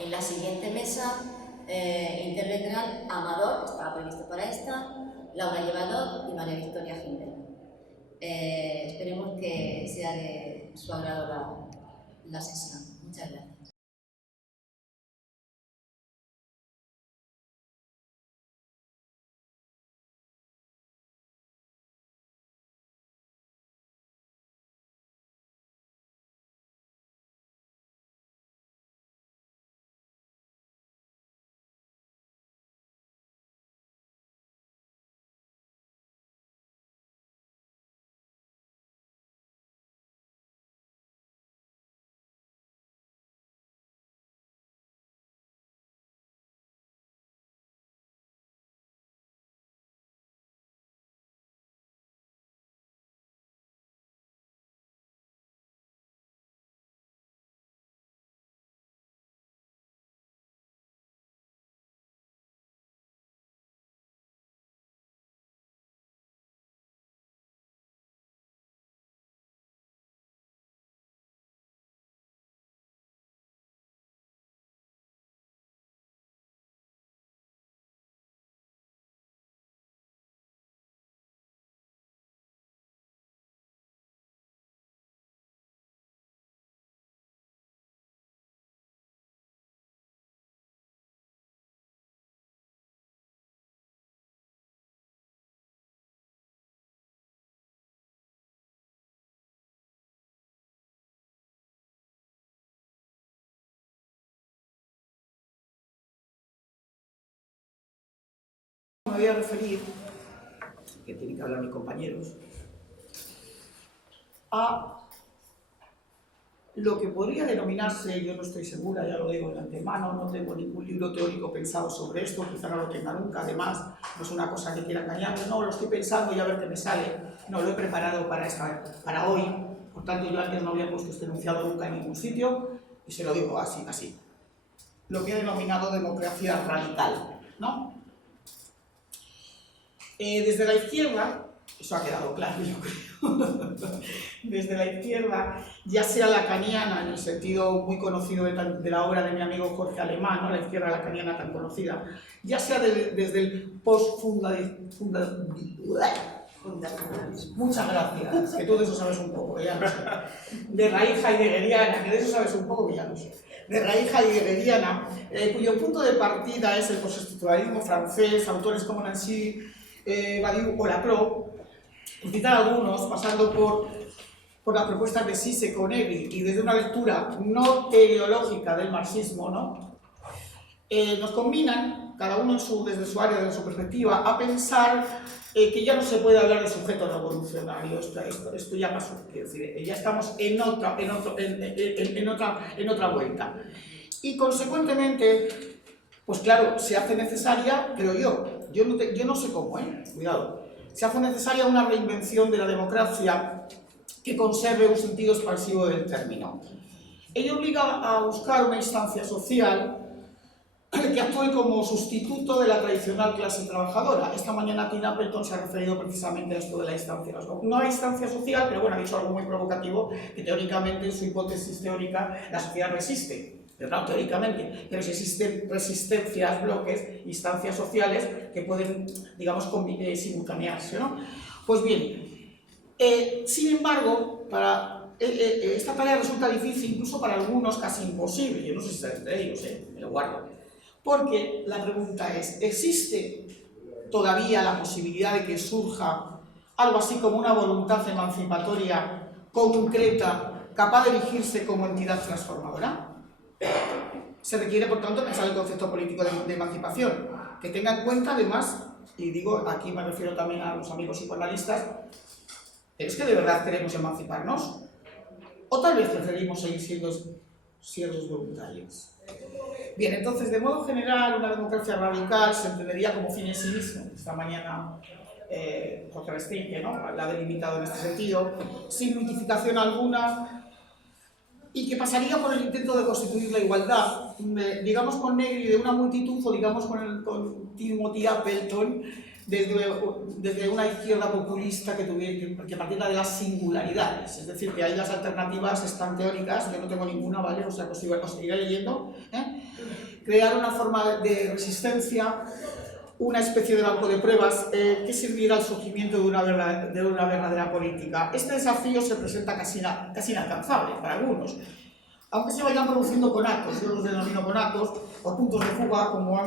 En la siguiente mesa intervendrán Amador, que estaba previsto para esta, Laura Llevador y María Victoria Jiménez. Esperemos que sea de su agrado la sesión. Muchas gracias. Me voy a referir, que tienen que hablar mis compañeros, a lo que podría denominarse, yo no estoy segura, ya lo digo de antemano, no tengo ningún libro teórico pensado sobre esto, quizá no lo tenga nunca, además, no es una cosa que quiera engañarme, no, lo estoy pensando y a ver qué me sale, no, lo he preparado para hoy, por tanto yo antes no había puesto este enunciado nunca en ningún sitio, y se lo digo así, lo que he denominado democracia radical, ¿no? Desde la izquierda, eso ha quedado claro, yo creo, desde la izquierda, ya sea lacaniana, en el sentido muy conocido de la obra de mi amigo Jorge Alemán, ¿no? La izquierda lacaniana tan conocida, ya sea desde el post-fundamentalismo, muchas gracias, que tú de eso sabes un poco, que ya no sé, de raíz heideggeriana, que de eso sabes un poco, que ya no sé, de raíz heideggeriana, cuyo punto de partida es el postestructuralismo francés, autores como Nancy Badiou o Laclau, por citar algunos, pasando por las propuestas de Zizek o Negri y desde una lectura no teleológica del marxismo, ¿no? Nos combinan, cada uno desde su área, desde su perspectiva, a pensar que ya no se puede hablar de sujeto revolucionario, esto ya pasó, quiero decir, ya estamos en otra vuelta. Y consecuentemente, pues claro, se hace necesaria, creo yo no sé cómo, cuidado, se hace necesaria una reinvención de la democracia que conserve un sentido expansivo del término. Ello obliga a buscar una instancia social que actúe como sustituto de la tradicional clase trabajadora. Esta mañana Tina Appleton se ha referido precisamente a esto de la instancia. No hay instancia social, pero bueno, ha dicho algo muy provocativo, que teóricamente en su hipótesis teórica la sociedad no existe. Pero no, teóricamente, pero si existen resistencias, bloques, instancias sociales que pueden, digamos, simultanearse, ¿no? Pues bien, sin embargo, esta tarea resulta difícil, incluso para algunos casi imposible. Yo no sé si está entre ellos, me lo guardo. Porque la pregunta es, ¿existe todavía la posibilidad de que surja algo así como una voluntad emancipatoria concreta, capaz de erigirse como entidad transformadora? Se requiere, por tanto, pensar el concepto político de emancipación, que tenga en cuenta, además, y digo, aquí me refiero también a los amigos psicoanalistas, ¿es que de verdad queremos emanciparnos? ¿O tal vez preferimos seguir siendo siervos voluntarios? Bien, entonces, de modo general, una democracia radical se entendería como fin en sí mismo. Esta mañana Jorge Restringe, ¿no?, la ha delimitado en este sentido, sin mitificación alguna, y que pasaría por el intento de constituir la igualdad, digamos con Negri, de una multitud, o digamos con Timothy Appleton, desde una izquierda populista que partiera de las singularidades, es decir, que ahí las alternativas están teóricas, yo no tengo ninguna, ¿vale? O sea, os seguiré leyendo, crear una forma de resistencia, una especie de banco de pruebas que sirviera al surgimiento de una verdadera política. Este desafío se presenta casi inalcanzable para algunos, aunque se vayan produciendo conatos, yo los denomino conatos, o puntos de fuga como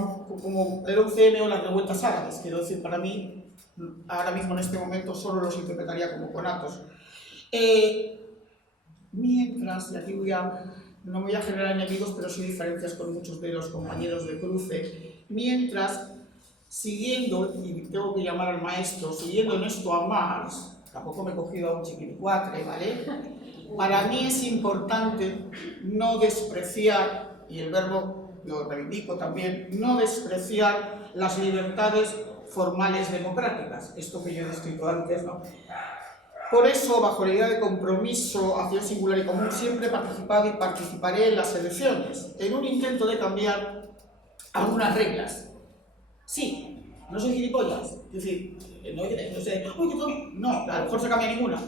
el 11M o las revueltas árabes. Quiero decir, para mí, ahora mismo en este momento solo los interpretaría como conatos. Mientras, y aquí no voy a generar enemigos, pero sí diferencias con muchos de los compañeros de cruce, mientras, siguiendo, y tengo que llamar al maestro, siguiendo en esto a Marx, tampoco me he cogido a un chiquilicuatre, ¿vale? Para mí es importante no despreciar, y el verbo lo reivindico también, no despreciar las libertades formales democráticas, esto que yo he descrito antes, ¿no? Por eso, bajo la idea de compromiso, acción singular y común, siempre he participado y participaré en las elecciones, en un intento de cambiar algunas reglas. Sí, no soy gilipollas, es decir, no sé, no, a lo mejor no se cambia ninguna.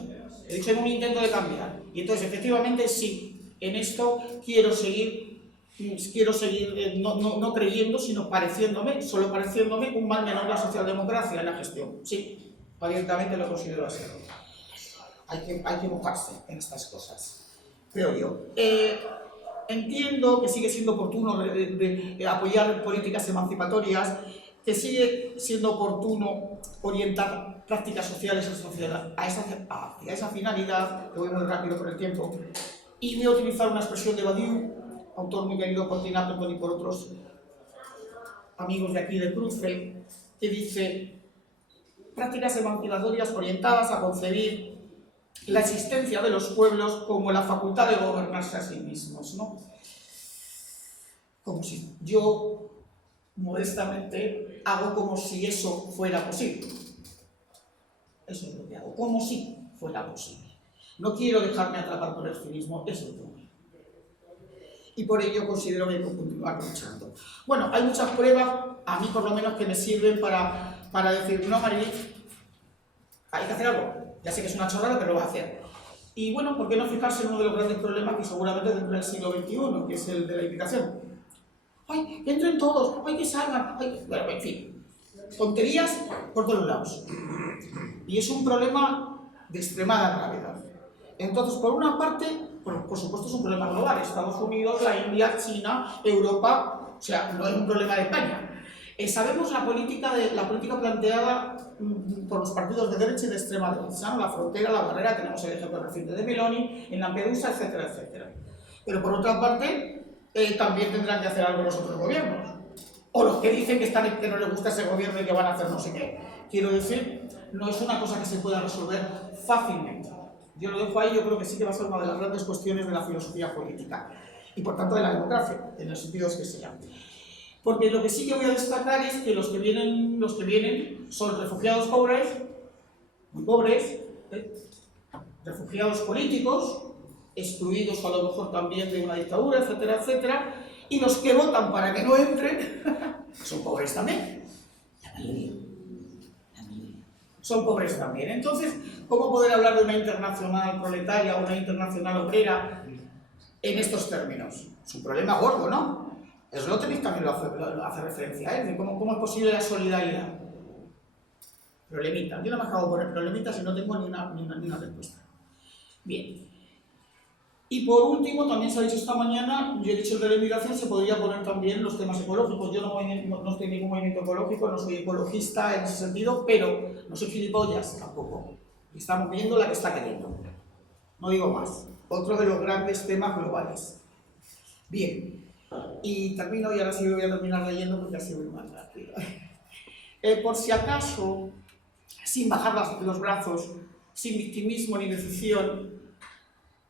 He dicho en un intento de cambiar. Y entonces, efectivamente, sí, en esto quiero seguir no creyendo, sino solo pareciéndome un mal menor de la socialdemocracia en la gestión. Sí, abiertamente lo considero así. Hay que mojarse en estas cosas, creo yo. Entiendo que sigue siendo oportuno de apoyar políticas emancipatorias, que sigue siendo oportuno orientar prácticas sociales hacia esa finalidad, que voy muy rápido por el tiempo, y voy a utilizar una expresión de Badiou, autor muy querido por Tina Appleton y por otros amigos de aquí de Cruce, que dice: prácticas emancipatorias orientadas a concebir la existencia de los pueblos como la facultad de gobernarse a sí mismos, ¿no? Como si yo, modestamente, hago como si eso fuera posible. Eso es lo que hago, como si fuera posible. No quiero dejarme atrapar por el cinismo, eso es lo que hago. Y por ello considero que hay que continuar luchando. Bueno, hay muchas pruebas, a mí por lo menos, que me sirven para decir: no, Marilyn, hay que hacer algo. Ya sé que es una chorrada, pero lo voy a hacer. Y bueno, ¿por qué no fijarse en uno de los grandes problemas que seguramente dentro del siglo XXI, que es el de la inmigración? ¡Ay, que entren todos! ¡Ay, que salgan! ¡Ay! Bueno, en fin, tonterías por todos lados. Y es un problema de extremada gravedad. Entonces, por una parte, por supuesto es un problema global. Estados Unidos, la India, China, Europa, o sea, no es un problema de España. Sabemos la política planteada por los partidos de derecha y de extrema derecha, ¿no? La frontera, la barrera, tenemos el ejemplo reciente de Meloni, en Lampedusa, etcétera, etcétera. Pero por otra parte, también tendrán que hacer algo los otros gobiernos. O los que dicen que no les gusta ese gobierno y que van a hacer no sé qué. Quiero decir, no es una cosa que se pueda resolver fácilmente. Yo lo dejo ahí, yo creo que sí que va a ser una de las grandes cuestiones de la filosofía política. Y por tanto de la democracia, en los sentidos que sean. Porque lo que sí que voy a destacar es que los que vienen son refugiados pobres, muy pobres, refugiados políticos, excluidos a lo mejor también de una dictadura, etcétera, etcétera, y los que votan para que no entren son pobres también. La mayoría. Son pobres también. Entonces, ¿cómo poder hablar de una internacional proletaria o una internacional obrera en estos términos? Es un problema gordo, ¿no? Sloterdijk también lo hace referencia a él, de cómo es posible la solidaridad. Problemita. Yo no me acabo de poner problemitas y no tengo ni una respuesta. Bien. Y por último, también se ha dicho esta mañana, yo he dicho que de la inmigración se podría poner también los temas ecológicos. Yo no estoy en ningún movimiento ecológico, no soy ecologista en ese sentido, pero no soy gilipollas tampoco. Estamos viendo la que está cayendo. No digo más. Otro de los grandes temas globales. Bien. Y termino, y ahora sí voy a terminar leyendo porque así voy más rápido. Por si acaso, sin bajar los brazos, sin victimismo ni decisión,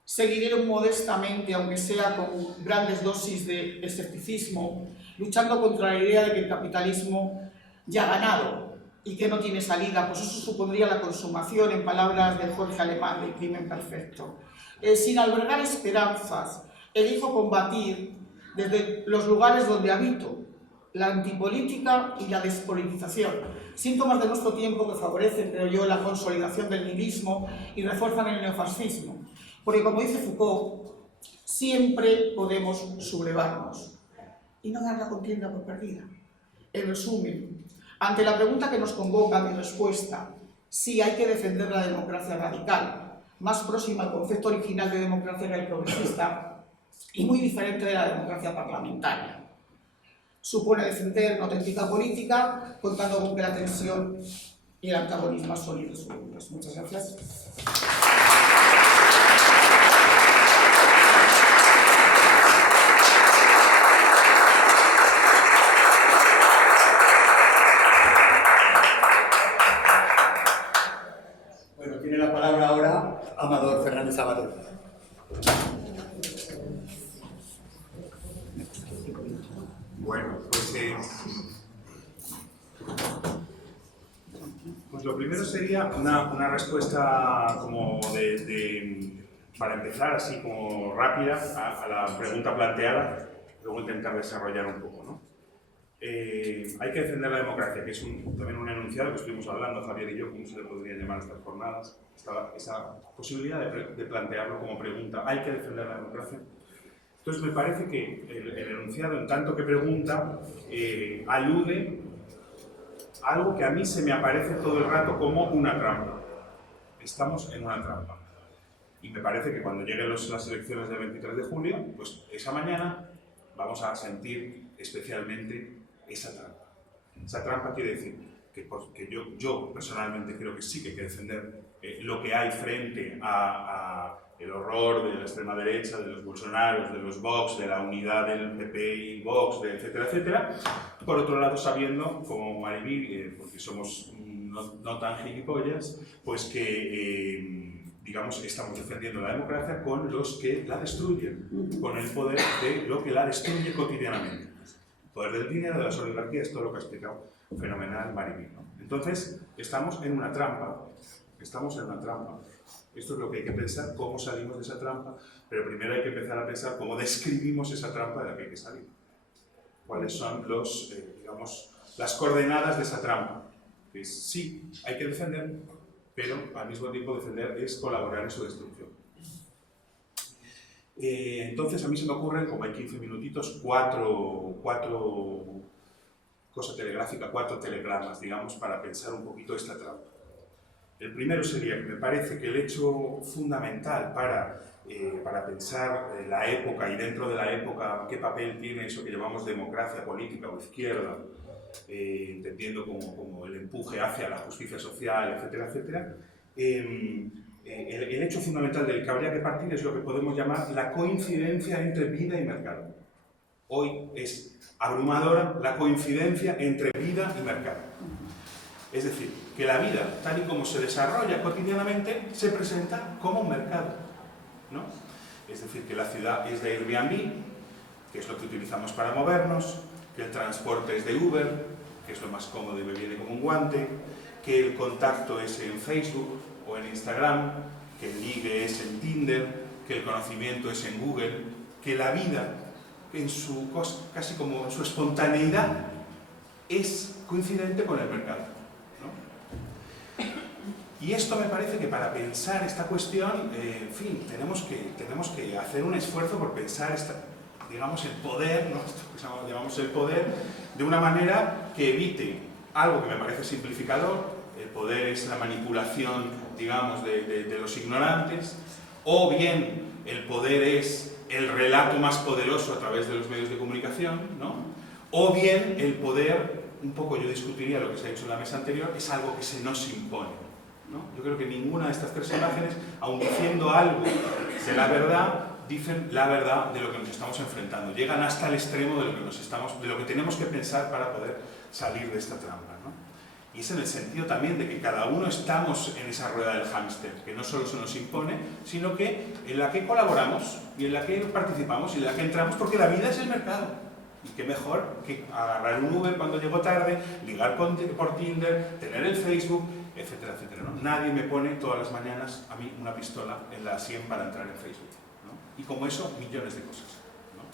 seguiré modestamente, aunque sea con grandes dosis de escepticismo, luchando contra la idea de que el capitalismo ya ha ganado y que no tiene salida, pues eso supondría la consumación, en palabras de Jorge Alemán, del crimen perfecto. Sin albergar esperanzas, elijo combatir desde los lugares donde habito, la antipolítica y la despolitización, síntomas de nuestro tiempo que favorecen, creo yo, la consolidación del nihilismo y refuerzan el neofascismo. Porque, como dice Foucault, siempre podemos sublevarnos y no dar la contienda por perdida. En resumen, ante la pregunta que nos convoca, mi respuesta: sí, hay que defender la democracia radical, más próxima al concepto original de democracia que el progresista y muy diferente de la democracia parlamentaria. Supone defender una auténtica política, contando con que la tensión y el antagonismo son irresolubles. Muchas gracias. Bueno, tiene la palabra ahora Amador Fernández Amador. Bueno, pues lo primero sería una respuesta como para empezar así como rápida a la pregunta planteada, luego intentar desarrollar un poco, ¿no? Hay que defender la democracia, que es también un enunciado que estuvimos hablando, Javier y yo, cómo se le podría llamar a estas jornadas, esa posibilidad de plantearlo como pregunta. ¿Hay que defender la democracia? Entonces me parece que el enunciado, en tanto que pregunta, alude a algo que a mí se me aparece todo el rato como una trampa. Estamos en una trampa. Y me parece que cuando lleguen las elecciones del 23 de julio, pues esa mañana vamos a sentir especialmente esa trampa. Esa trampa quiere decir que yo personalmente creo que sí que hay que defender lo que hay frente a el horror de la extrema derecha, de los Bolsonaros, de los Vox, de la unidad del PP y Vox, etcétera, etcétera. Por otro lado, sabiendo, como Mariví, porque somos no tan gilipollas, pues que, digamos, estamos defendiendo la democracia con los que la destruyen, con el poder de lo que la destruye cotidianamente. El poder del dinero, de las oligarquías, todo lo que ha explicado fenomenal Mariví, ¿no? Entonces, estamos en una trampa. Estamos en una trampa. Esto es lo que hay que pensar, cómo salimos de esa trampa, pero primero hay que empezar a pensar cómo describimos esa trampa de la que hay que salir. ¿Cuáles son las coordenadas de esa trampa? Que sí, hay que defender, pero al mismo tiempo defender es colaborar en su destrucción. Entonces a mí se me ocurren, como hay 15 minutitos, cuatro telegramas, digamos, para pensar un poquito esta trampa. El primero sería que me parece que el hecho fundamental para pensar la época y dentro de la época qué papel tiene eso que llamamos democracia política o izquierda, entendiendo como el empuje hacia la justicia social, etcétera, etcétera, el hecho fundamental del que habría que partir es lo que podemos llamar la coincidencia entre vida y mercado. Hoy es abrumadora la coincidencia entre vida y mercado. Es decir, que la vida, tal y como se desarrolla cotidianamente, se presenta como un mercado, ¿no? Es decir, que la ciudad es de Airbnb, que es lo que utilizamos para movernos, que el transporte es de Uber, que es lo más cómodo y me viene como un guante, que el contacto es en Facebook o en Instagram, que el ligue es en Tinder, que el conocimiento es en Google, que la vida, casi como en su espontaneidad, es coincidente con el mercado. Y esto me parece que para pensar esta cuestión, en fin, tenemos que hacer un esfuerzo por pensar digamos, el poder, ¿no? Esto que llamamos el poder, de una manera que evite algo que me parece simplificador. El poder es la manipulación, digamos, de los ignorantes, o bien el poder es el relato más poderoso a través de los medios de comunicación, ¿no? O bien el poder, un poco yo discutiría lo que se ha dicho en la mesa anterior, es algo que se nos impone, ¿no? Yo creo que ninguna de estas tres imágenes, aun diciendo algo de la verdad, dicen la verdad de lo que nos estamos enfrentando. Llegan hasta el extremo de lo que tenemos que pensar para poder salir de esta trampa, ¿no? Y es en el sentido también de que cada uno estamos en esa rueda del hámster, que no solo se nos impone, sino que en la que colaboramos y en la que participamos y en la que entramos, porque la vida es el mercado. Y qué mejor que agarrar un Uber cuando llego tarde, ligar por Tinder, tener el Facebook, etcétera, etcétera, ¿no? Nadie me pone todas las mañanas a mí una pistola en la sien para entrar en Facebook, ¿no? Y como eso, millones de cosas, ¿no?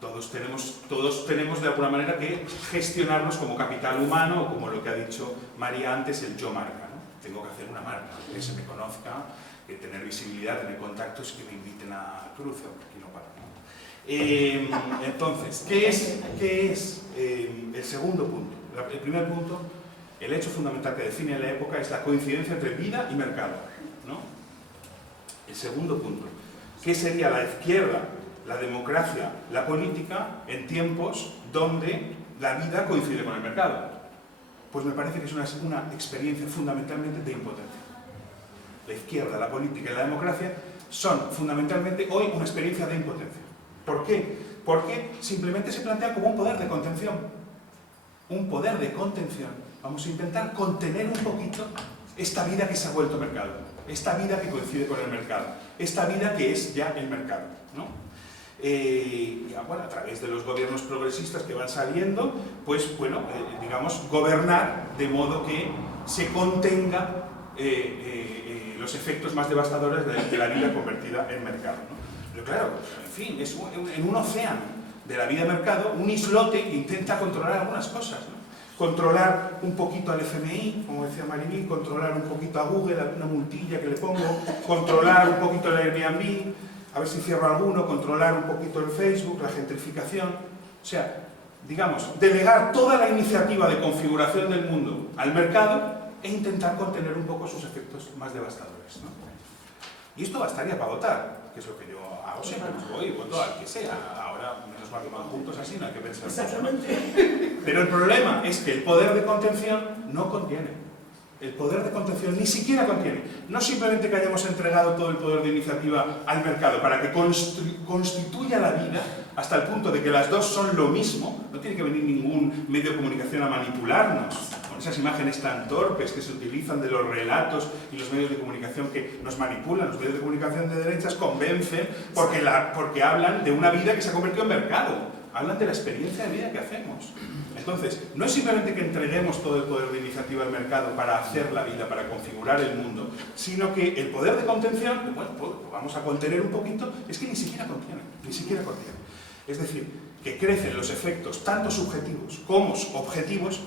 todos tenemos de alguna manera que gestionarnos como capital humano, o como lo que ha dicho María antes, el yo marca, ¿no? Tengo que hacer una marca, que se me conozca, tener visibilidad, tener contactos, que me inviten a cruce, aquí no para, ¿no? Entonces, ¿qué es el segundo punto? El primer punto, el hecho fundamental que define la época es la coincidencia entre vida y mercado, ¿no? El segundo punto, ¿qué sería la izquierda, la democracia, la política en tiempos donde la vida coincide con el mercado? Pues me parece que es una experiencia fundamentalmente de impotencia. La izquierda, la política y la democracia son fundamentalmente hoy una experiencia de impotencia. ¿Por qué? Porque simplemente se plantea como un poder de contención. Un poder de contención. Vamos a intentar contener un poquito esta vida que se ha vuelto mercado. Esta vida que coincide con el mercado. Esta vida que es ya el mercado, ¿no? Bueno, a través de los gobiernos progresistas que van saliendo, pues bueno, digamos, gobernar de modo que se contenga los efectos más devastadores de la vida convertida en mercado, ¿no? Pero claro, en fin, es en un océano de la vida mercado, un islote que intenta controlar algunas cosas, ¿no? Controlar un poquito al FMI, como decía Marimí, controlar un poquito a Google, una multilla que le pongo, controlar un poquito el Airbnb, a ver si cierro alguno, controlar un poquito el Facebook, la gentrificación. O sea, digamos, delegar toda la iniciativa de configuración del mundo al mercado e intentar contener un poco sus efectos más devastadores, ¿no? Y esto bastaría para votar, que es lo que yo hago siempre, pues voy y voto al que sea. Ahora, menos mal que van juntos así, no hay que pensar. Exactamente. Pero el problema es que el poder de contención no contiene. El poder de contención ni siquiera contiene. No simplemente que hayamos entregado todo el poder de iniciativa al mercado para que constituya la vida hasta el punto de que las dos son lo mismo, no tiene que venir ningún medio de comunicación a manipularnos con esas imágenes tan torpes que se utilizan de los relatos y los medios de comunicación que nos manipulan. Los medios de comunicación de derechas convencen porque hablan de una vida que se ha convertido en mercado, hablan de la experiencia de vida que hacemos. Entonces, no es simplemente que entreguemos todo el poder de iniciativa al mercado para hacer la vida, para configurar el mundo, sino que el poder de contención, bueno, pues vamos a contener un poquito, es que ni siquiera contiene, ni siquiera contiene. Es decir, que crecen los efectos, tanto subjetivos como objetivos,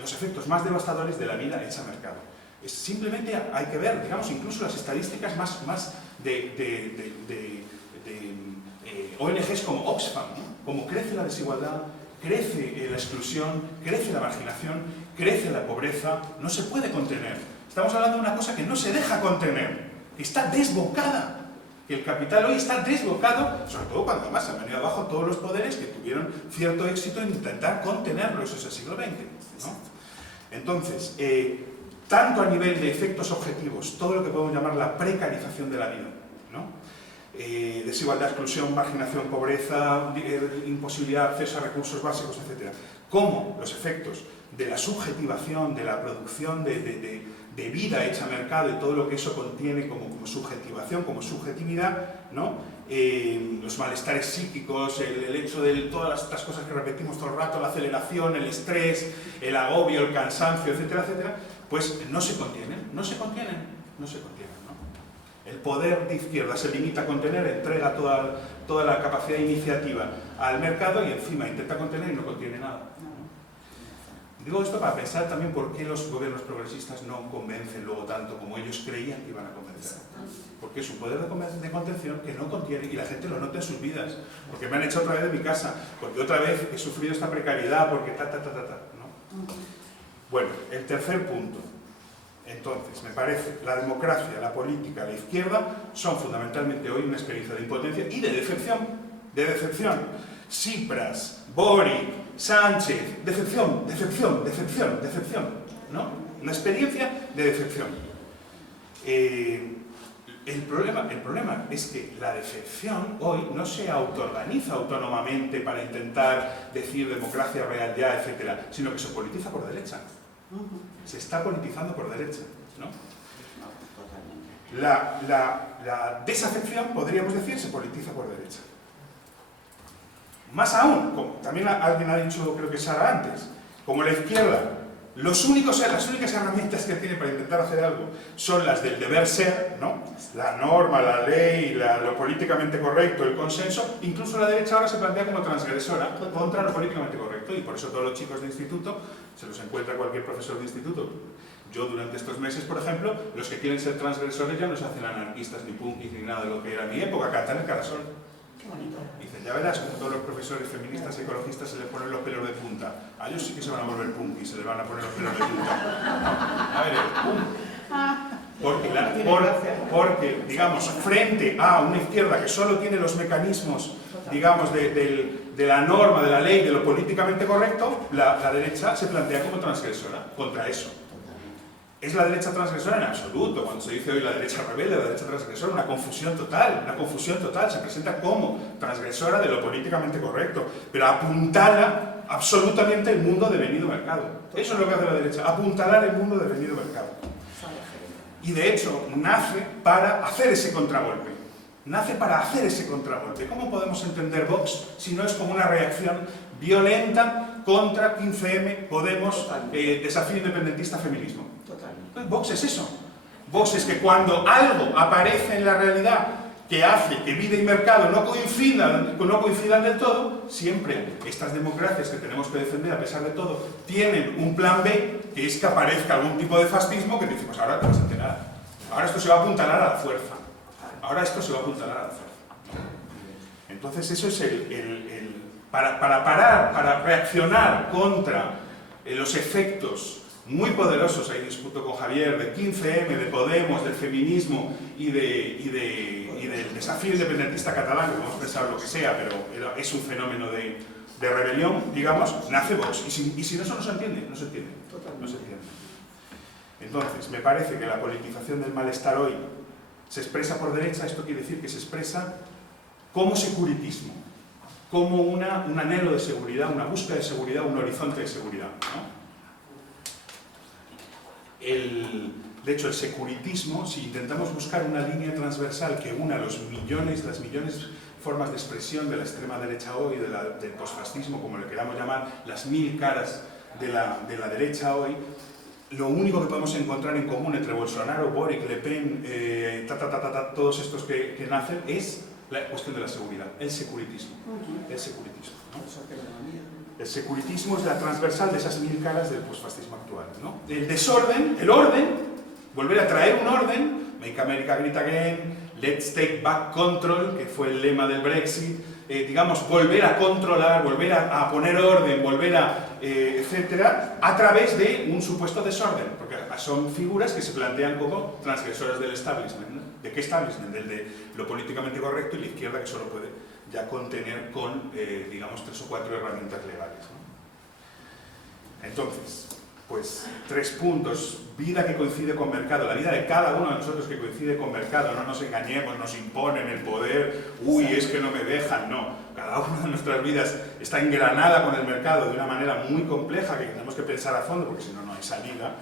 los efectos más devastadores de la vida hecha mercado. Simplemente hay que ver, digamos, incluso las estadísticas más de ONGs como Oxfam, ¿no? Cómo crece la desigualdad, crece la exclusión, crece la marginación, crece la pobreza, no se puede contener. Estamos hablando de una cosa que no se deja contener, que está desbocada. Que el capital hoy está desbocado, sobre todo cuando además han venido abajo todos los poderes que tuvieron cierto éxito en intentar contenerlo, eso es el siglo XX, ¿no? Entonces, tanto a nivel de efectos objetivos, todo lo que podemos llamar la precarización de la vida, ¿no? Desigualdad, exclusión, marginación, pobreza, imposibilidad de acceso a recursos básicos, etc. Como los efectos de la subjetivación, de la producción de vida hecha mercado y todo lo que eso contiene como subjetivación, como subjetividad, ¿no? Los malestares psíquicos, el hecho de todas estas cosas que repetimos todo el rato, la aceleración, el estrés, el agobio, el cansancio, etcétera, etcétera, pues no se contienen, no se contienen, no se contienen, ¿no? El poder de izquierda se limita a contener, entrega toda la capacidad de iniciativa al mercado y encima intenta contener y no contiene nada. Digo esto para pensar también por qué los gobiernos progresistas no convencen luego tanto como ellos creían que iban a convencer. Porque es un poder de contención que no contiene y la gente lo nota en sus vidas. Porque me han echado otra vez de mi casa, porque otra vez he sufrido esta precariedad, porque ¿no? Bueno, el tercer punto. Entonces, me parece, la democracia, la política, la izquierda son fundamentalmente hoy una experiencia de impotencia y de decepción. De decepción. Tsipras, Boric, Sánchez, decepción, decepción, decepción, decepción, ¿no? Una experiencia de decepción. El problema es que la decepción hoy no se autoorganiza autónomamente para intentar decir democracia real ya, etc., sino que se politiza por derecha. Se está politizando por derecha, ¿no? La desafección, podríamos decir, se politiza por derecha. Más aún, como también alguien ha dicho, creo que Sara antes, como la izquierda, las únicas herramientas que tiene para intentar hacer algo son las del deber ser, ¿no? La norma, la ley, lo políticamente correcto, el consenso, incluso la derecha ahora se plantea como transgresora contra lo políticamente correcto, y por eso todos los chicos de instituto, se los encuentra cualquier profesor de instituto. Yo durante estos meses, por ejemplo, los que quieren ser transgresores ya no se hacen anarquistas, ni punkis, ni nada de lo que era en mi época, cantan el carasol. Qué bonito. Dicen, ya verás como todos los profesores feministas y ecologistas se les ponen los pelos de punta. A ellos sí que se van a volver punkis, se les van a poner los pelos de punta. A ver, porque, digamos, frente a una izquierda que solo tiene los mecanismos, digamos, de la norma, de la ley, de lo políticamente correcto, la derecha se plantea como transgresora contra eso. ¿Es la derecha transgresora? En absoluto. Cuando se dice hoy la derecha rebelde, la derecha transgresora, una confusión total, se presenta como transgresora de lo políticamente correcto, pero apuntala absolutamente el mundo de venido mercado. Eso es lo que hace la derecha, apuntalar el mundo de venido mercado. Y de hecho, nace para hacer ese contragolpe. Nace para hacer ese contragolpe. ¿Cómo podemos entender Vox si no es como una reacción violenta contra 15M, Podemos, desafío independentista, feminismo? Entonces, Vox es eso. Vox es que cuando algo aparece en la realidad que hace que vida y mercado no coincidan del todo, siempre estas democracias que tenemos que defender a pesar de todo tienen un plan B, que es que aparezca algún tipo de fascismo que dice, pues ahora te vas a enterar. Ahora esto se va a apuntalar a la fuerza. Ahora esto se va a apuntalar a la fuerza. Entonces eso es para parar, para reaccionar contra los efectos muy poderosos, ahí discuto con Javier, de 15M, de Podemos, del feminismo y del desafío independentista catalán, que podemos pensar lo que sea, pero es un fenómeno de rebelión, digamos, nace Vox. Y si no, eso no se entiende, no se entiende. Entonces, me parece que la politización del malestar hoy se expresa por derecha. Esto quiere decir que se expresa como securitismo, como un anhelo de seguridad, una búsqueda de seguridad, un horizonte de seguridad, ¿no? De hecho, el securitismo, si intentamos buscar una línea transversal que una las millones formas de expresión de la extrema derecha hoy, del posfascismo, como le queramos llamar, las 1000 caras de la derecha hoy, lo único que podemos encontrar en común entre Bolsonaro, Boric, Le Pen, todos estos que nacen, es la cuestión de la seguridad, el securitismo. El securitismo, ¿no? El securitismo es la transversal de esas 1000 caras del posfascismo actual, ¿no? El desorden, el orden, volver a traer un orden, Make America Great Again, Let's Take Back Control, que fue el lema del Brexit, digamos, volver a controlar, volver a poner orden, volver a, etcétera, a través de un supuesto desorden, porque son figuras que se plantean como transgresoras del establishment, ¿no? ¿De qué establishment? Del de lo políticamente correcto y la izquierda, que solo puede ya contener con, digamos, 3 o 4 herramientas legales, ¿no? Entonces, pues 3 puntos: vida que coincide con mercado, la vida de cada uno de nosotros que coincide con mercado, no nos engañemos, nos imponen el poder, uy, es que no me dejan, no, cada una de nuestras vidas está engranada con el mercado de una manera muy compleja que tenemos que pensar a fondo, porque si no, no hay salida.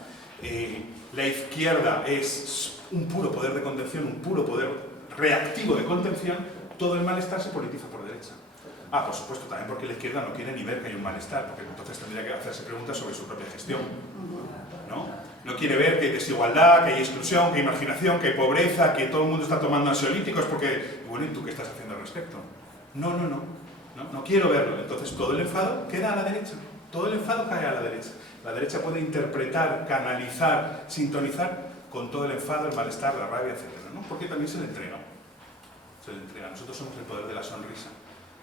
La izquierda es un puro poder de contención, un puro poder reactivo de contención. Todo el malestar se politiza por derecha. Por supuesto, también porque la izquierda no quiere ni ver que hay un malestar, porque entonces tendría que hacerse preguntas sobre su propia gestión, ¿no? No quiere ver que hay desigualdad, que hay exclusión, que hay marginación, que hay pobreza, que todo el mundo está tomando ansiolíticos, porque, bueno, ¿y tú qué estás haciendo al respecto? No quiero verlo. Entonces todo el enfado queda a la derecha, todo el enfado cae a la derecha. La derecha puede interpretar, canalizar, sintonizar con todo el enfado, el malestar, la rabia, etc., ¿no? Porque también se le entrega. Nosotros somos el poder de la sonrisa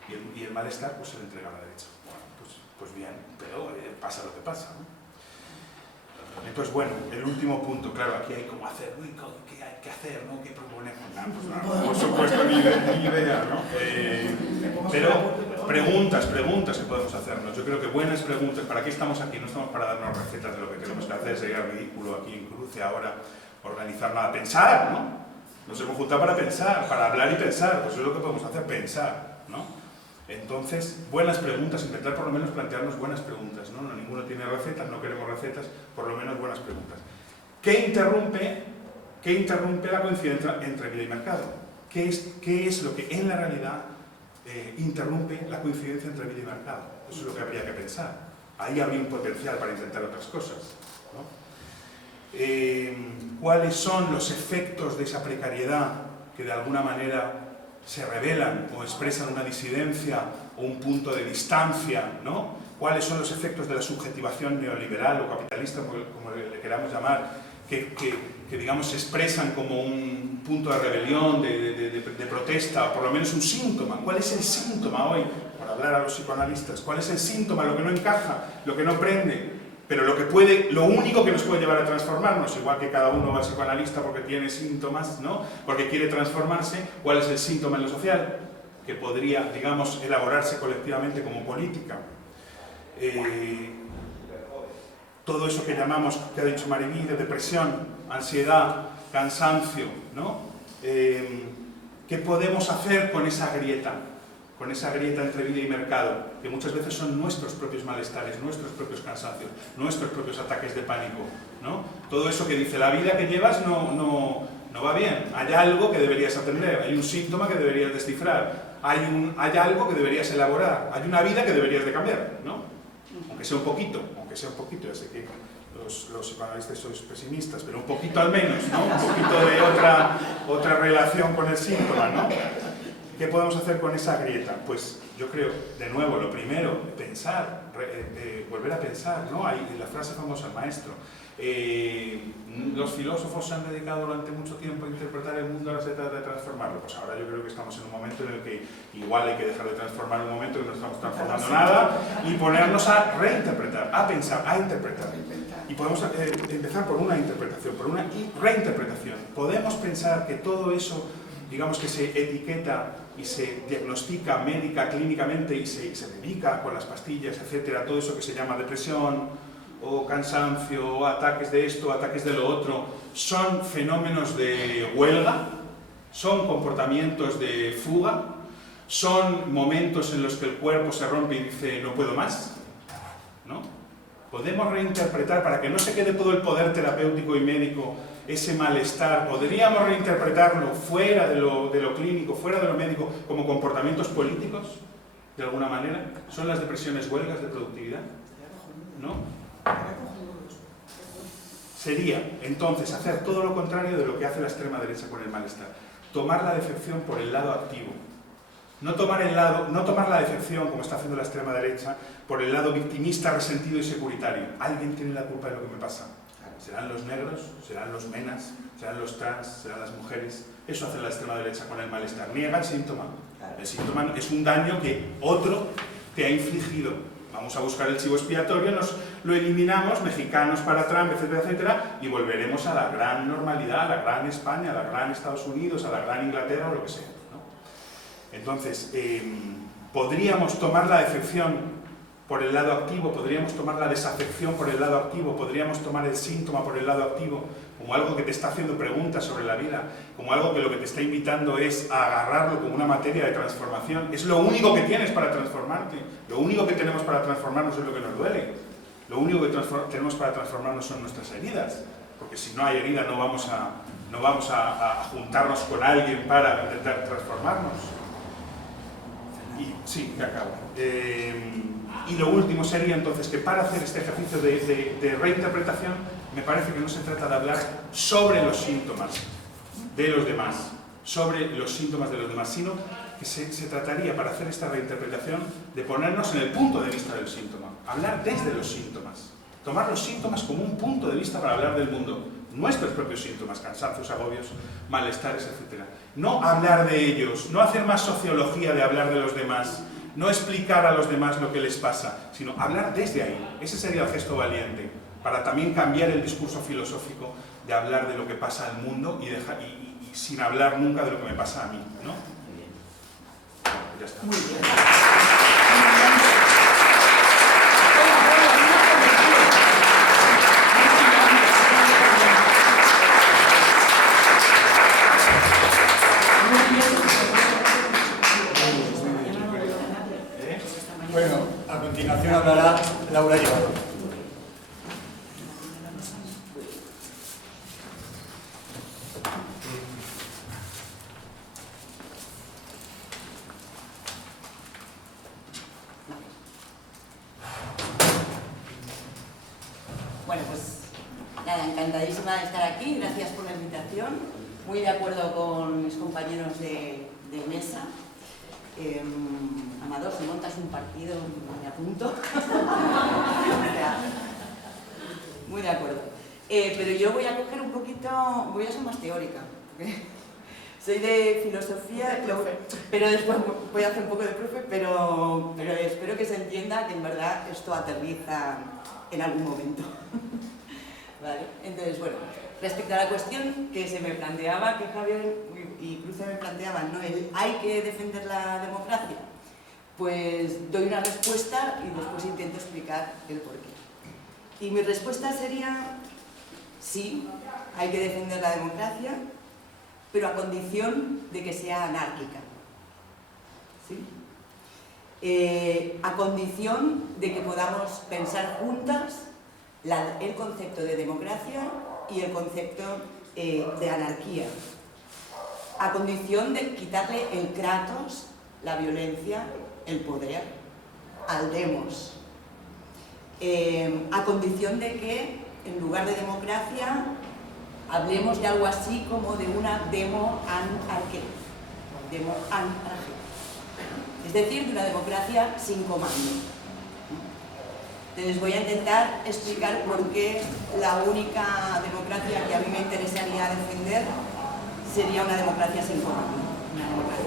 y el malestar pues se le entrega a la derecha. Bueno, pues bien, pero pasa lo que pasa, ¿no? Entonces, bueno, el último punto, claro, aquí hay como hacer, ¿qué hay que hacer, no? ¿Qué proponemos? Por supuesto, ni idea, ¿no? Pero preguntas que podemos hacernos. Yo creo que buenas preguntas. ¿Para qué estamos aquí? No estamos para darnos recetas de lo que tenemos que hacer, sería ridículo aquí en Cruce ahora organizar nada. Pensar, ¿no? Nos hemos juntado para pensar, para hablar y pensar, pues eso es lo que podemos hacer, pensar, ¿no? Entonces, buenas preguntas, intentar por lo menos plantearnos buenas preguntas, ¿no? Ninguno tiene recetas, no queremos recetas, por lo menos buenas preguntas. ¿Qué interrumpe la coincidencia entre vida y mercado? ¿Qué es lo que en la realidad interrumpe la coincidencia entre vida y mercado? Eso es lo que habría que pensar. Ahí habría un potencial para intentar otras cosas, ¿no? cuáles son los efectos de esa precariedad que de alguna manera se revelan o expresan una disidencia o un punto de distancia, ¿no? Cuáles son los efectos de la subjetivación neoliberal o capitalista, como le queramos llamar, que digamos se expresan como un punto de rebelión, de protesta, o por lo menos un síntoma. ¿Cuál es el síntoma hoy? Por hablar a los psicoanalistas, ¿cuál es el síntoma? Lo que no encaja, lo que no prende, pero lo único que nos puede llevar a transformarnos, igual que cada uno va al psicoanalista porque tiene síntomas, ¿no? Porque quiere transformarse. ¿Cuál es el síntoma en lo social? Que podría, digamos, elaborarse colectivamente como política. Todo eso que llamamos, que ha dicho Mariví, de depresión, ansiedad, cansancio, ¿no? ¿Qué podemos hacer con esa grieta? Con esa grieta entre vida y mercado, que muchas veces son nuestros propios malestares, nuestros propios cansancios, nuestros propios ataques de pánico, ¿no? Todo eso que dice, la vida que llevas no va bien, hay algo que deberías atender, hay un síntoma que deberías descifrar, hay algo que deberías elaborar, hay una vida que deberías de cambiar, ¿no? Aunque sea un poquito, ya sé que los psicoanalistas sois pesimistas, pero un poquito al menos, ¿no? Un poquito de otra relación con el síntoma, ¿no? ¿Qué podemos hacer con esa grieta? Pues yo creo, de nuevo, lo primero, pensar, volver a pensar, ¿no? Hay la frase famosa del maestro. Los filósofos se han dedicado durante mucho tiempo a interpretar el mundo, ahora se trata de transformarlo. Pues ahora yo creo que estamos en un momento en el que igual hay que dejar de transformar un momento que no estamos transformando nada y ponernos a reinterpretar, a pensar, a interpretar. Y podemos empezar por una interpretación, por una reinterpretación. Podemos pensar que todo eso, digamos, que se etiqueta y se diagnostica médica, clínicamente y se medica con las pastillas, etcétera, todo eso que se llama depresión o cansancio o ataques de esto, ataques de lo otro, son fenómenos de huelga, son comportamientos de fuga, son momentos en los que el cuerpo se rompe y dice no puedo más, ¿no? Podemos reinterpretar para que no se quede todo el poder terapéutico y médico ese malestar, podríamos reinterpretarlo fuera de lo clínico, fuera de lo médico, como comportamientos políticos, de alguna manera. ¿Son las depresiones huelgas de productividad? ¿No? Sería, entonces, hacer todo lo contrario de lo que hace la extrema derecha con el malestar. Tomar la decepción por el lado activo. No tomar la decepción, como está haciendo la extrema derecha, por el lado victimista, resentido y securitario. Alguien tiene la culpa de lo que me pasa. Serán los negros, serán los menas, serán los trans, serán las mujeres. Eso hace la extrema derecha con el malestar. Niega el síntoma. El síntoma es un daño que otro te ha infligido. Vamos a buscar el chivo expiatorio, lo eliminamos, mexicanos para Trump, etcétera, etcétera, y volveremos a la gran normalidad, a la gran España, a la gran Estados Unidos, a la gran Inglaterra, o lo que sea, ¿no? Entonces, podríamos tomar la decepción por el lado activo, podríamos tomar la desafección por el lado activo, podríamos tomar el síntoma por el lado activo, como algo que te está haciendo preguntas sobre la vida, como algo que lo que te está invitando es a agarrarlo como una materia de transformación. Es lo único que tienes para transformarte, lo único que tenemos para transformarnos es lo que nos duele, lo único que tenemos para transformarnos son nuestras heridas, porque si no hay herida no vamos a juntarnos con alguien para intentar transformarnos. Y sí, ya acabo. Y lo último sería entonces que para hacer este ejercicio de reinterpretación me parece que no se trata de hablar sobre los síntomas de los demás, sino que se trataría, para hacer esta reinterpretación, de ponernos en el punto de vista del síntoma, hablar desde los síntomas, tomar los síntomas como un punto de vista para hablar del mundo, nuestros propios síntomas, cansancios, agobios, malestares, etc. No hablar de ellos, no hacer más sociología de hablar de los demás, no explicar a los demás lo que les pasa, sino hablar desde ahí. Ese sería el gesto valiente, para también cambiar el discurso filosófico de hablar de lo que pasa al mundo y sin hablar nunca de lo que me pasa a mí, ¿no? Muy bien. Ya está. Muy bien. Bueno, a continuación hablará Laura Llevado. Bueno, pues nada, encantadísima de estar aquí, gracias por la invitación. Muy de acuerdo con mis compañeros de mesa. Amador, si montas un partido, me apunto. O sea, muy de acuerdo. Pero yo voy a coger un poquito, voy a ser más teórica. Soy de filosofía, pero después voy a hacer un poco de profe, pero espero que se entienda que en verdad esto aterriza en algún momento. ¿Vale? Entonces, bueno, respecto a la cuestión que se me planteaba, que Javier y Cruce me planteaban, ¿no? ¿Hay que defender la democracia? Pues doy una respuesta y después intento explicar el porqué. Y mi respuesta sería, sí, hay que defender la democracia, pero a condición de que sea anárquica. ¿Sí? A condición de que podamos pensar juntas el concepto de democracia y el concepto de anarquía. A condición de quitarle el kratos, la violencia, el poder, al demos. A condición de que, en lugar de democracia, hablemos de algo así como de una demo-anarquía. Es decir, de una democracia sin comando. Entonces voy a intentar explicar por qué la única democracia que a mí me interesaría defender sería una democracia sin comando. Una democracia.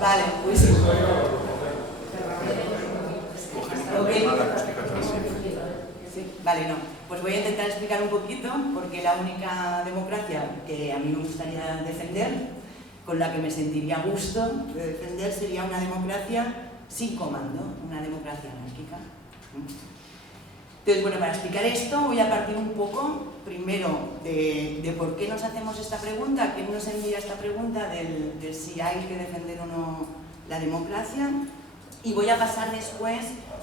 Vale, pues sí. Vale, no. Pues voy a intentar explicar un poquito por qué la única democracia que a mí me gustaría defender, con la que me sentiría a gusto de defender, sería una democracia sin comando, una democracia anárquica. Entonces, bueno, para explicar esto voy a partir un poco, primero, de por qué nos hacemos esta pregunta, quién nos envía esta pregunta de si hay que defender o no la democracia, y voy a pasar después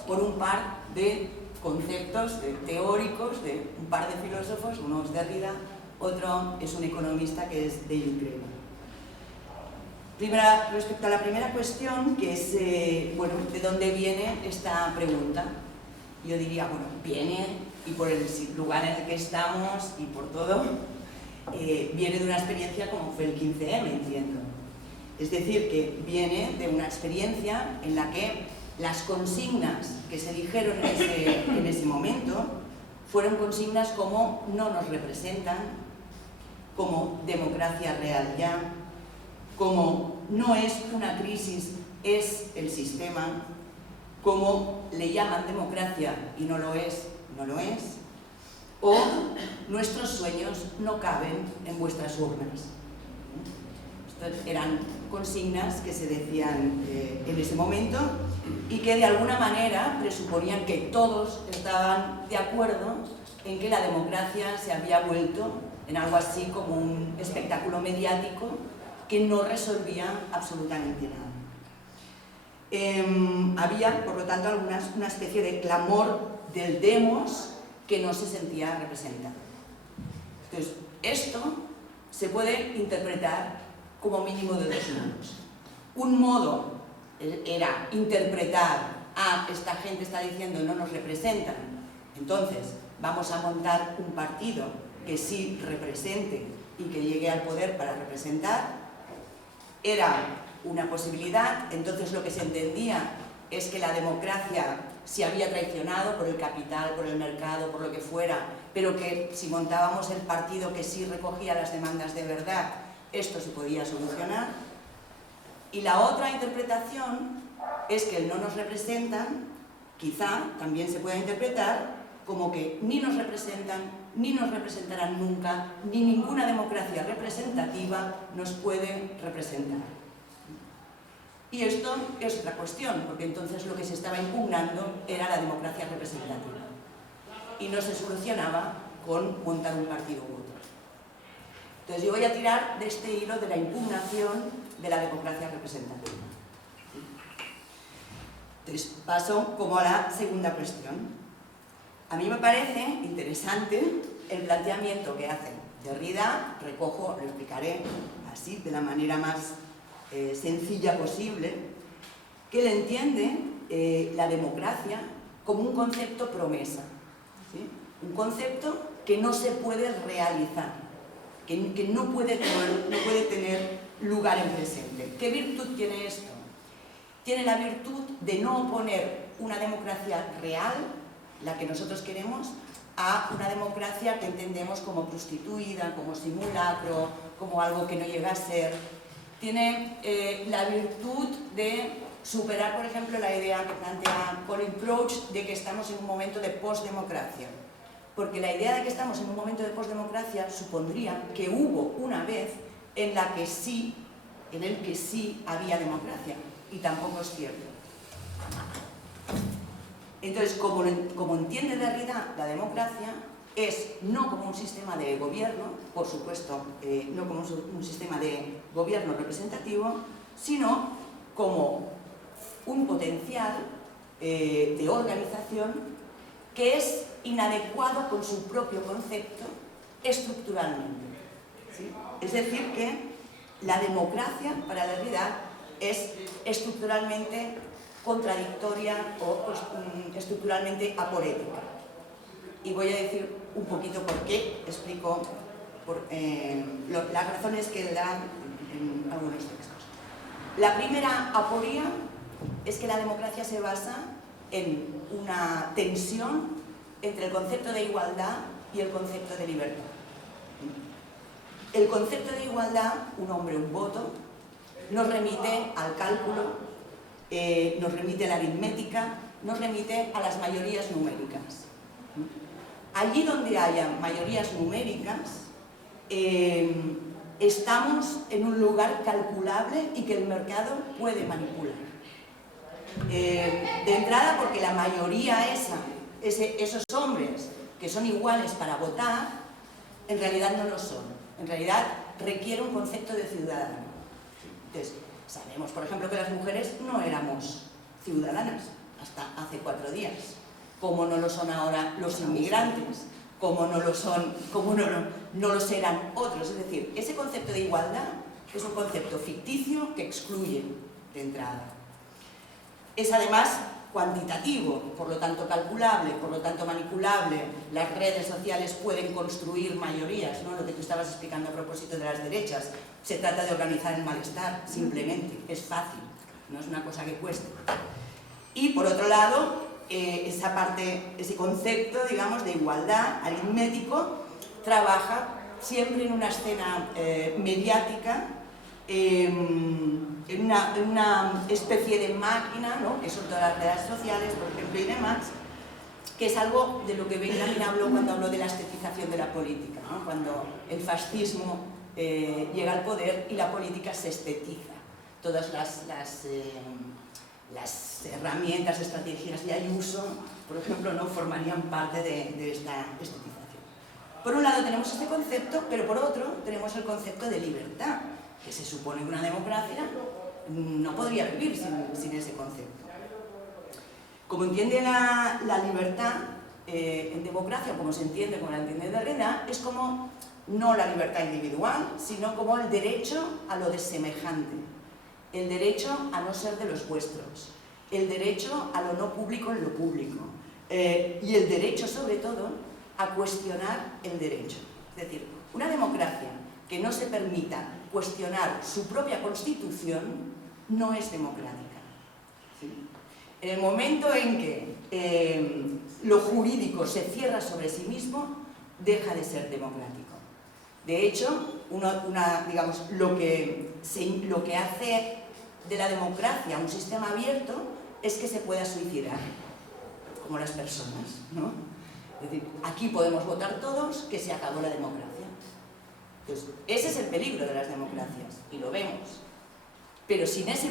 por un par de conceptos teóricos de un par de filósofos, uno es Derrida, otro es un economista que es David Graeber. Respecto a la primera cuestión, que es, bueno, ¿de dónde viene esta pregunta? Yo diría, bueno, viene, y por el lugar en el que estamos y por todo, viene de una experiencia como fue el 15M, entiendo. Es decir, que viene de una experiencia en la que las consignas que se dijeron en ese momento fueron consignas como no nos representan, como democracia real ya, como no es una crisis, es el sistema, como le llaman democracia y no lo es, no lo es, o nuestros sueños no caben en vuestras urnas. Estas eran consignas que se decían en ese momento y que de alguna manera presuponían que todos estaban de acuerdo en que la democracia se había vuelto en algo así como un espectáculo mediático que no resolvía absolutamente nada. Había, por lo tanto, una especie de clamor del demos que no se sentía representado. Entonces, esto se puede interpretar como mínimo de dos modos. Un modo era interpretar, esta gente está diciendo no nos representan, entonces vamos a montar un partido que sí represente y que llegue al poder para representar. Era una posibilidad, entonces lo que se entendía es que la democracia se había traicionado por el capital, por el mercado, por lo que fuera, pero que si montábamos el partido que sí recogía las demandas de verdad, esto se podía solucionar. Y la otra interpretación es que el no nos representan, quizá también se pueda interpretar como que ni nos representan, ni nos representarán nunca, ni ninguna democracia representativa nos puede representar. Y esto es otra cuestión, porque entonces lo que se estaba impugnando era la democracia representativa. Y no se solucionaba con montar un partido u otro. Entonces yo voy a tirar de este hilo de la impugnación de la democracia representativa. Entonces paso como a la segunda cuestión. A mí me parece interesante el planteamiento que hace Derrida, recojo, lo explicaré así, de la manera más sencilla posible, que él entiende la democracia como un concepto promesa, ¿sí? Un concepto que no se puede realizar, que no puede tener lugar en presente. ¿Qué virtud tiene esto? Tiene la virtud de no oponer una democracia real, la que nosotros queremos, a una democracia que entendemos como prostituida, como simulacro, como algo que no llega a ser. Tiene la virtud de superar, por ejemplo, la idea que plantea Colin Crouch de que estamos en un momento de postdemocracia. Porque la idea de que estamos en un momento de postdemocracia supondría que hubo una vez en el que sí había democracia, y tampoco es cierto. Entonces, como entiende Derrida, la democracia es no como un sistema de gobierno, por supuesto, no como un sistema de gobierno representativo, sino como un potencial de organización que es inadecuado con su propio concepto estructuralmente, ¿sí? Es decir, que la democracia para Derrida es estructuralmente contradictoria o estructuralmente aporética. Y voy a decir un poquito por qué, explico las razones que él da en algunos textos. La primera aporía es que la democracia se basa en una tensión entre el concepto de igualdad y el concepto de libertad. El concepto de igualdad, un hombre, un voto, nos remite al cálculo, nos remite a la aritmética, nos remite a las mayorías numéricas. Allí donde haya mayorías numéricas, estamos en un lugar calculable y que el mercado puede manipular. De entrada, porque la mayoría esos hombres que son iguales para votar, en realidad no lo son. En realidad requiere un concepto de ciudadano. Entonces, sabemos, por ejemplo, que las mujeres no éramos ciudadanas hasta hace 4 días, como no lo son ahora los inmigrantes, como no lo serán otros. Es decir, ese concepto de igualdad es un concepto ficticio que excluye de entrada. Es además cuantitativo, por lo tanto calculable, por lo tanto manipulable. Las redes sociales pueden construir mayorías, ¿no? Lo que tú estabas explicando a propósito de las derechas. Se trata de organizar el malestar, simplemente. Es fácil, no es una cosa que cueste. Y por otro lado, ese concepto, digamos, de igualdad aritmético trabaja siempre en una escena mediática, en una especie de máquina, ¿no? Que son todas las redes sociales, por ejemplo, y demás, que es algo de lo que Benjamin habló cuando habló de la estetización de la política, ¿no? Cuando el fascismo llega al poder y la política se estetiza. Todas las herramientas, estrategias de Ayuso, por ejemplo, no formarían parte de esta estetización. Por un lado tenemos este concepto, pero por otro tenemos el concepto de libertad, que se supone que una democracia no podría vivir sin ese concepto. Como entiende la libertad en democracia, como se entiende, como la entiende Derrida, es como no la libertad individual, sino como el derecho a lo desemejante, el derecho a no ser de los vuestros, el derecho a lo no público en lo público, y el derecho, sobre todo, a cuestionar el derecho. Es decir, una democracia que no se permita cuestionar su propia constitución no es democrática. ¿Sí? En el momento en que lo jurídico se cierra sobre sí mismo, deja de ser democrático. De hecho, digamos, lo que hace de la democracia un sistema abierto es que se pueda suicidar, como las personas, ¿no? Es decir, aquí podemos votar todos, que se acabó la democracia. Entonces, ese es el peligro de las democracias, y lo vemos. Pero sin ese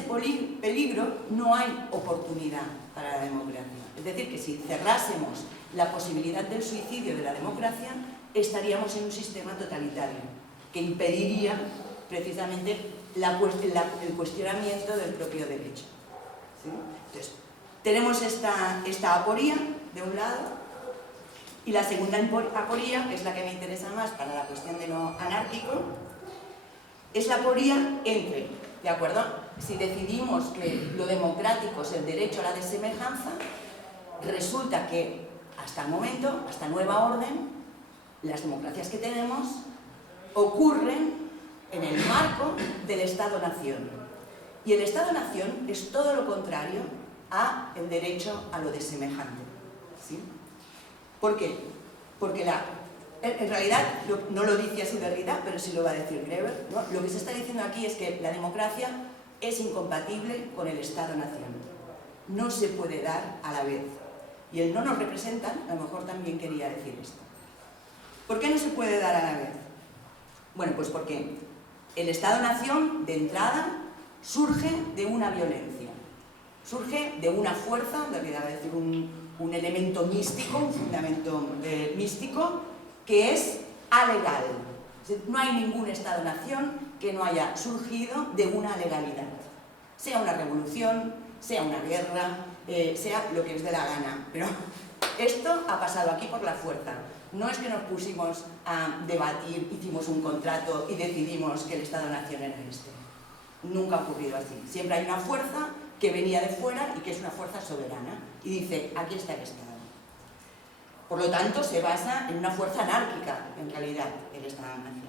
peligro no hay oportunidad para la democracia. Es decir, que si cerrásemos la posibilidad del suicidio de la democracia, estaríamos en un sistema totalitario, que impediría precisamente el cuestionamiento del propio derecho. ¿Sí? Entonces, tenemos esta aporía, de un lado, y la segunda aporía, que es la que me interesa más para la cuestión de lo anárquico, es la aporía entre, ¿de acuerdo? Si decidimos que lo democrático es el derecho a la desemejanza, resulta que hasta el momento, hasta nueva orden, las democracias que tenemos ocurren en el marco del Estado-Nación. Y el Estado-Nación es todo lo contrario al derecho a lo de semejante. ¿Sí? ¿Por qué? Porque en realidad, no lo dice así Derrida, pero sí lo va a decir Greber, ¿no? Lo que se está diciendo aquí es que la democracia es incompatible con el Estado-Nación. No se puede dar a la vez. Y el no nos representan, a lo mejor también quería decir esto. ¿Por qué no se puede dar a la vez? Bueno, pues porque el Estado-Nación, de entrada, surge de una violencia. Surge de una fuerza, en realidad, es decir, un elemento místico, un fundamento místico, que es alegal. Es decir, no hay ningún Estado-Nación que no haya surgido de una legalidad. Sea una revolución, sea una guerra, sea lo que es de la gana. Pero esto ha pasado aquí por la fuerza. No es que nos pusimos a debatir, hicimos un contrato y decidimos que el Estado-Nación era este. Nunca ha ocurrido así. Siempre hay una fuerza que venía de fuera y que es una fuerza soberana. Y dice, aquí está el Estado. Por lo tanto, se basa en una fuerza anárquica, en realidad, el Estado-Nación.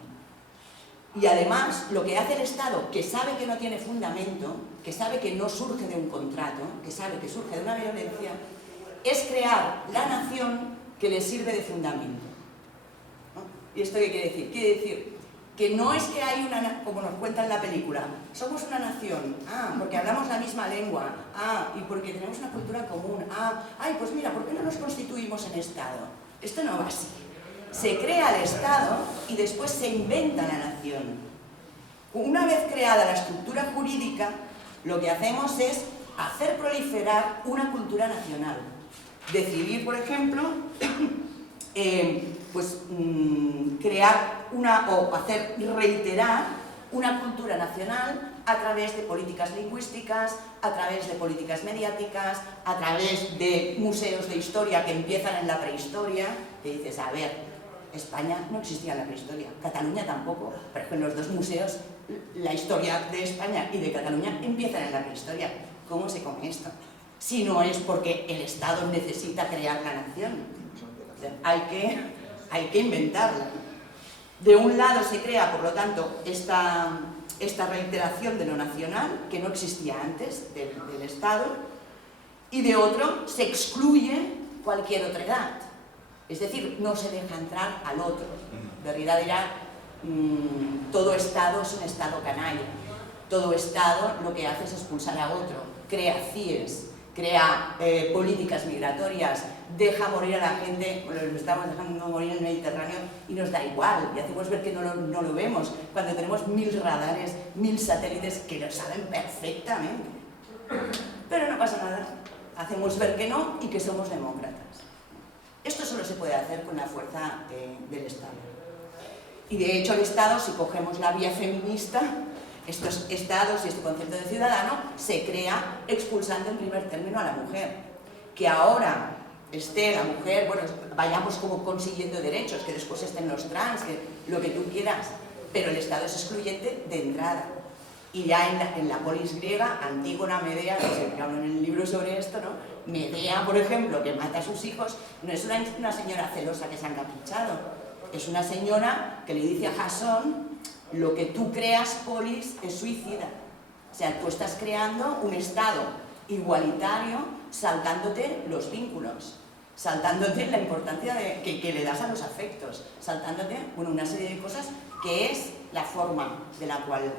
Y además, lo que hace el Estado, que sabe que no tiene fundamento, que sabe que no surge de un contrato, que sabe que surge de una violencia, es crear la nación que le sirve de fundamento. ¿No? ¿Y esto qué quiere decir? Quiere decir que no es que hay una, como nos cuenta en la película, somos una nación, porque hablamos la misma lengua, y porque tenemos una cultura común, ay, pues mira, ¿por qué no nos constituimos en Estado? Esto no va así. Se crea el Estado y después se inventa la nación. Una vez creada la estructura jurídica, lo que hacemos es hacer proliferar una nacional. Decidir, por ejemplo, crear o hacer reiterar una cultura nacional a través de políticas lingüísticas, a través de políticas mediáticas, a través de museos de historia que empiezan en la prehistoria, que dices, a ver, España no existía en la prehistoria, Cataluña tampoco, pero en los dos museos la historia de España y de Cataluña empiezan en la prehistoria. ¿Cómo se come esto? Si no es porque el Estado necesita crear la nación. O sea, hay que inventarla. De un lado se crea, por lo tanto, esta reiteración de lo nacional, que no existía antes del Estado, y de otro se excluye cualquier otra edad. Es decir, no se deja entrar al otro. Derrida dirá, todo Estado es un Estado canalla. Todo Estado lo que hace es expulsar a otro, crea CIES, crea políticas migratorias, deja morir a la gente, lo estamos dejando morir en el Mediterráneo y nos da igual, y hacemos ver que no lo vemos, cuando tenemos 1000 radares, 1000 satélites que lo saben perfectamente. Pero no pasa nada, hacemos ver que no y que somos demócratas. Esto solo se puede hacer con la fuerza del Estado. Y de hecho el Estado, si cogemos la vía feminista, estos estados y este concepto de ciudadano se crea expulsando en primer término a la mujer. Que ahora esté la mujer, bueno, vayamos como consiguiendo derechos, que después estén los trans, que lo que tú quieras, pero el Estado es excluyente de entrada. Y ya en la polis griega, Antígona, Medea, no sé, que hablo en el libro sobre esto, ¿no? Medea, por ejemplo, que mata a sus hijos, no es una señora celosa que se ha encaprichado, es una señora que le dice a Jasón, lo que tú creas, polis, es suicida. O sea, tú estás creando un Estado igualitario saltándote los vínculos, saltándote la importancia que le das a los afectos, saltándote una serie de cosas que es la forma de la cual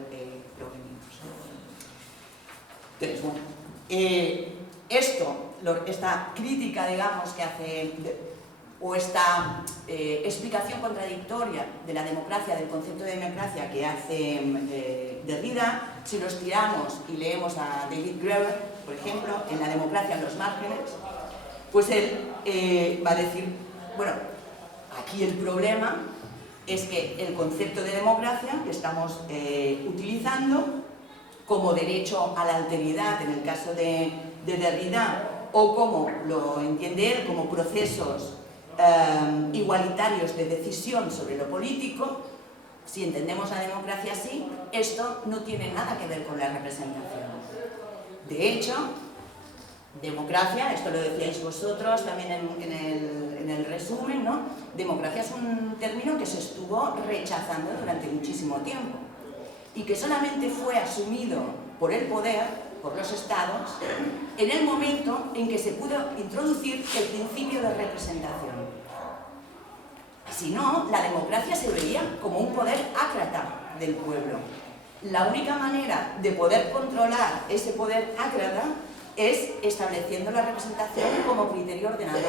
provenimos. Entonces, bueno, esta crítica, digamos, que hace, o esta explicación contradictoria de la democracia, del concepto de democracia que hace Derrida, si nos tiramos y leemos a David Graeber, por ejemplo, en La democracia en los márgenes, pues él va a decir, bueno, aquí el problema es que el concepto de democracia que estamos utilizando como derecho a la alteridad, en el caso de Derrida, o como lo entiende él, como procesos igualitarios de decisión sobre lo político, si entendemos la democracia así, esto no tiene nada que ver con la representación. De hecho, democracia, esto lo decíais vosotros también en el resumen, ¿no? Democracia es un término que se estuvo rechazando durante muchísimo tiempo y que solamente fue asumido por el poder, por los estados, en el momento en que se pudo introducir el principio de representación. Si no, la democracia se veía como un poder ácrata del pueblo. La única manera de poder controlar ese poder ácrata es estableciendo la representación como criterio ordenador.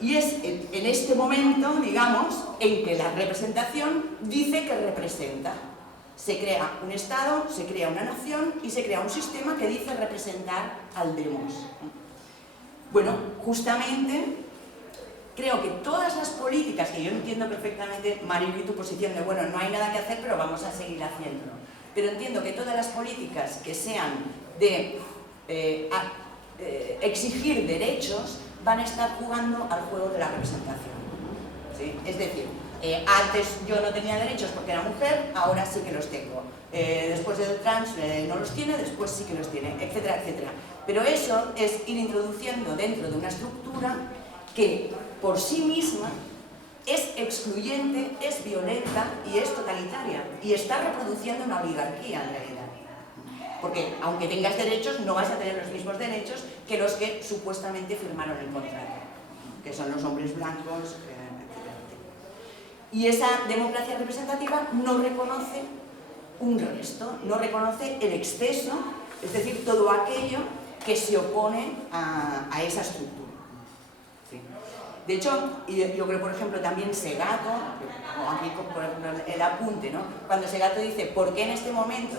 Y es en este momento, digamos, en que la representación dice que representa. Se crea un Estado, se crea una nación y se crea un sistema que dice representar al demos. Bueno, justamente creo que todas las políticas, que yo entiendo perfectamente, Marilo, y tu posición de, bueno, no hay nada que hacer, pero vamos a seguir haciéndolo. Pero entiendo que todas las políticas que sean de exigir derechos van a estar jugando al juego de la representación. ¿Sí? Es decir, antes yo no tenía derechos porque era mujer, ahora sí que los tengo. Después del trans no los tiene, después sí que los tiene, etcétera, etcétera. Pero eso es ir introduciendo dentro de una estructura que por sí misma es excluyente, es violenta y es totalitaria. Y está reproduciendo una oligarquía en realidad. Porque aunque tengas derechos, no vas a tener los mismos derechos que los que supuestamente firmaron el contrato, que son los hombres blancos, etc. Y esa democracia representativa no reconoce un resto, no reconoce el exceso, es decir, todo aquello que se opone a esa estructura. ¿Sí? De hecho, yo creo, por ejemplo, también Segato, aquí por ejemplo el apunte, ¿no? Cuando Segato dice, ¿por qué en este momento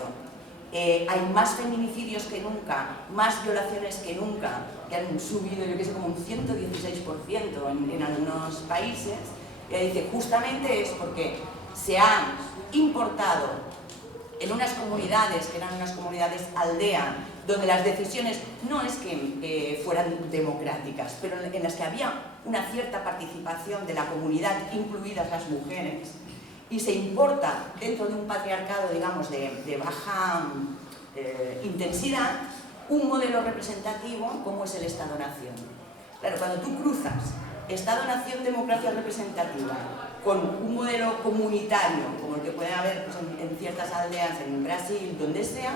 hay más feminicidios que nunca, más violaciones que nunca, que han subido, yo que sé, como un 116% en algunos países? Y dice, justamente es porque se han importado en unas comunidades, que eran unas comunidades aldea, donde las decisiones no es que fueran democráticas, pero en las que había una cierta participación de la comunidad, incluidas las mujeres, y se importa dentro de un patriarcado, digamos, de baja intensidad, un modelo representativo como es el Estado-Nación. Claro, cuando tú cruzas Estado-Nación, democracia representativa, con un modelo comunitario, como el que puede haber pues, en ciertas aldeas, en Brasil, donde sea,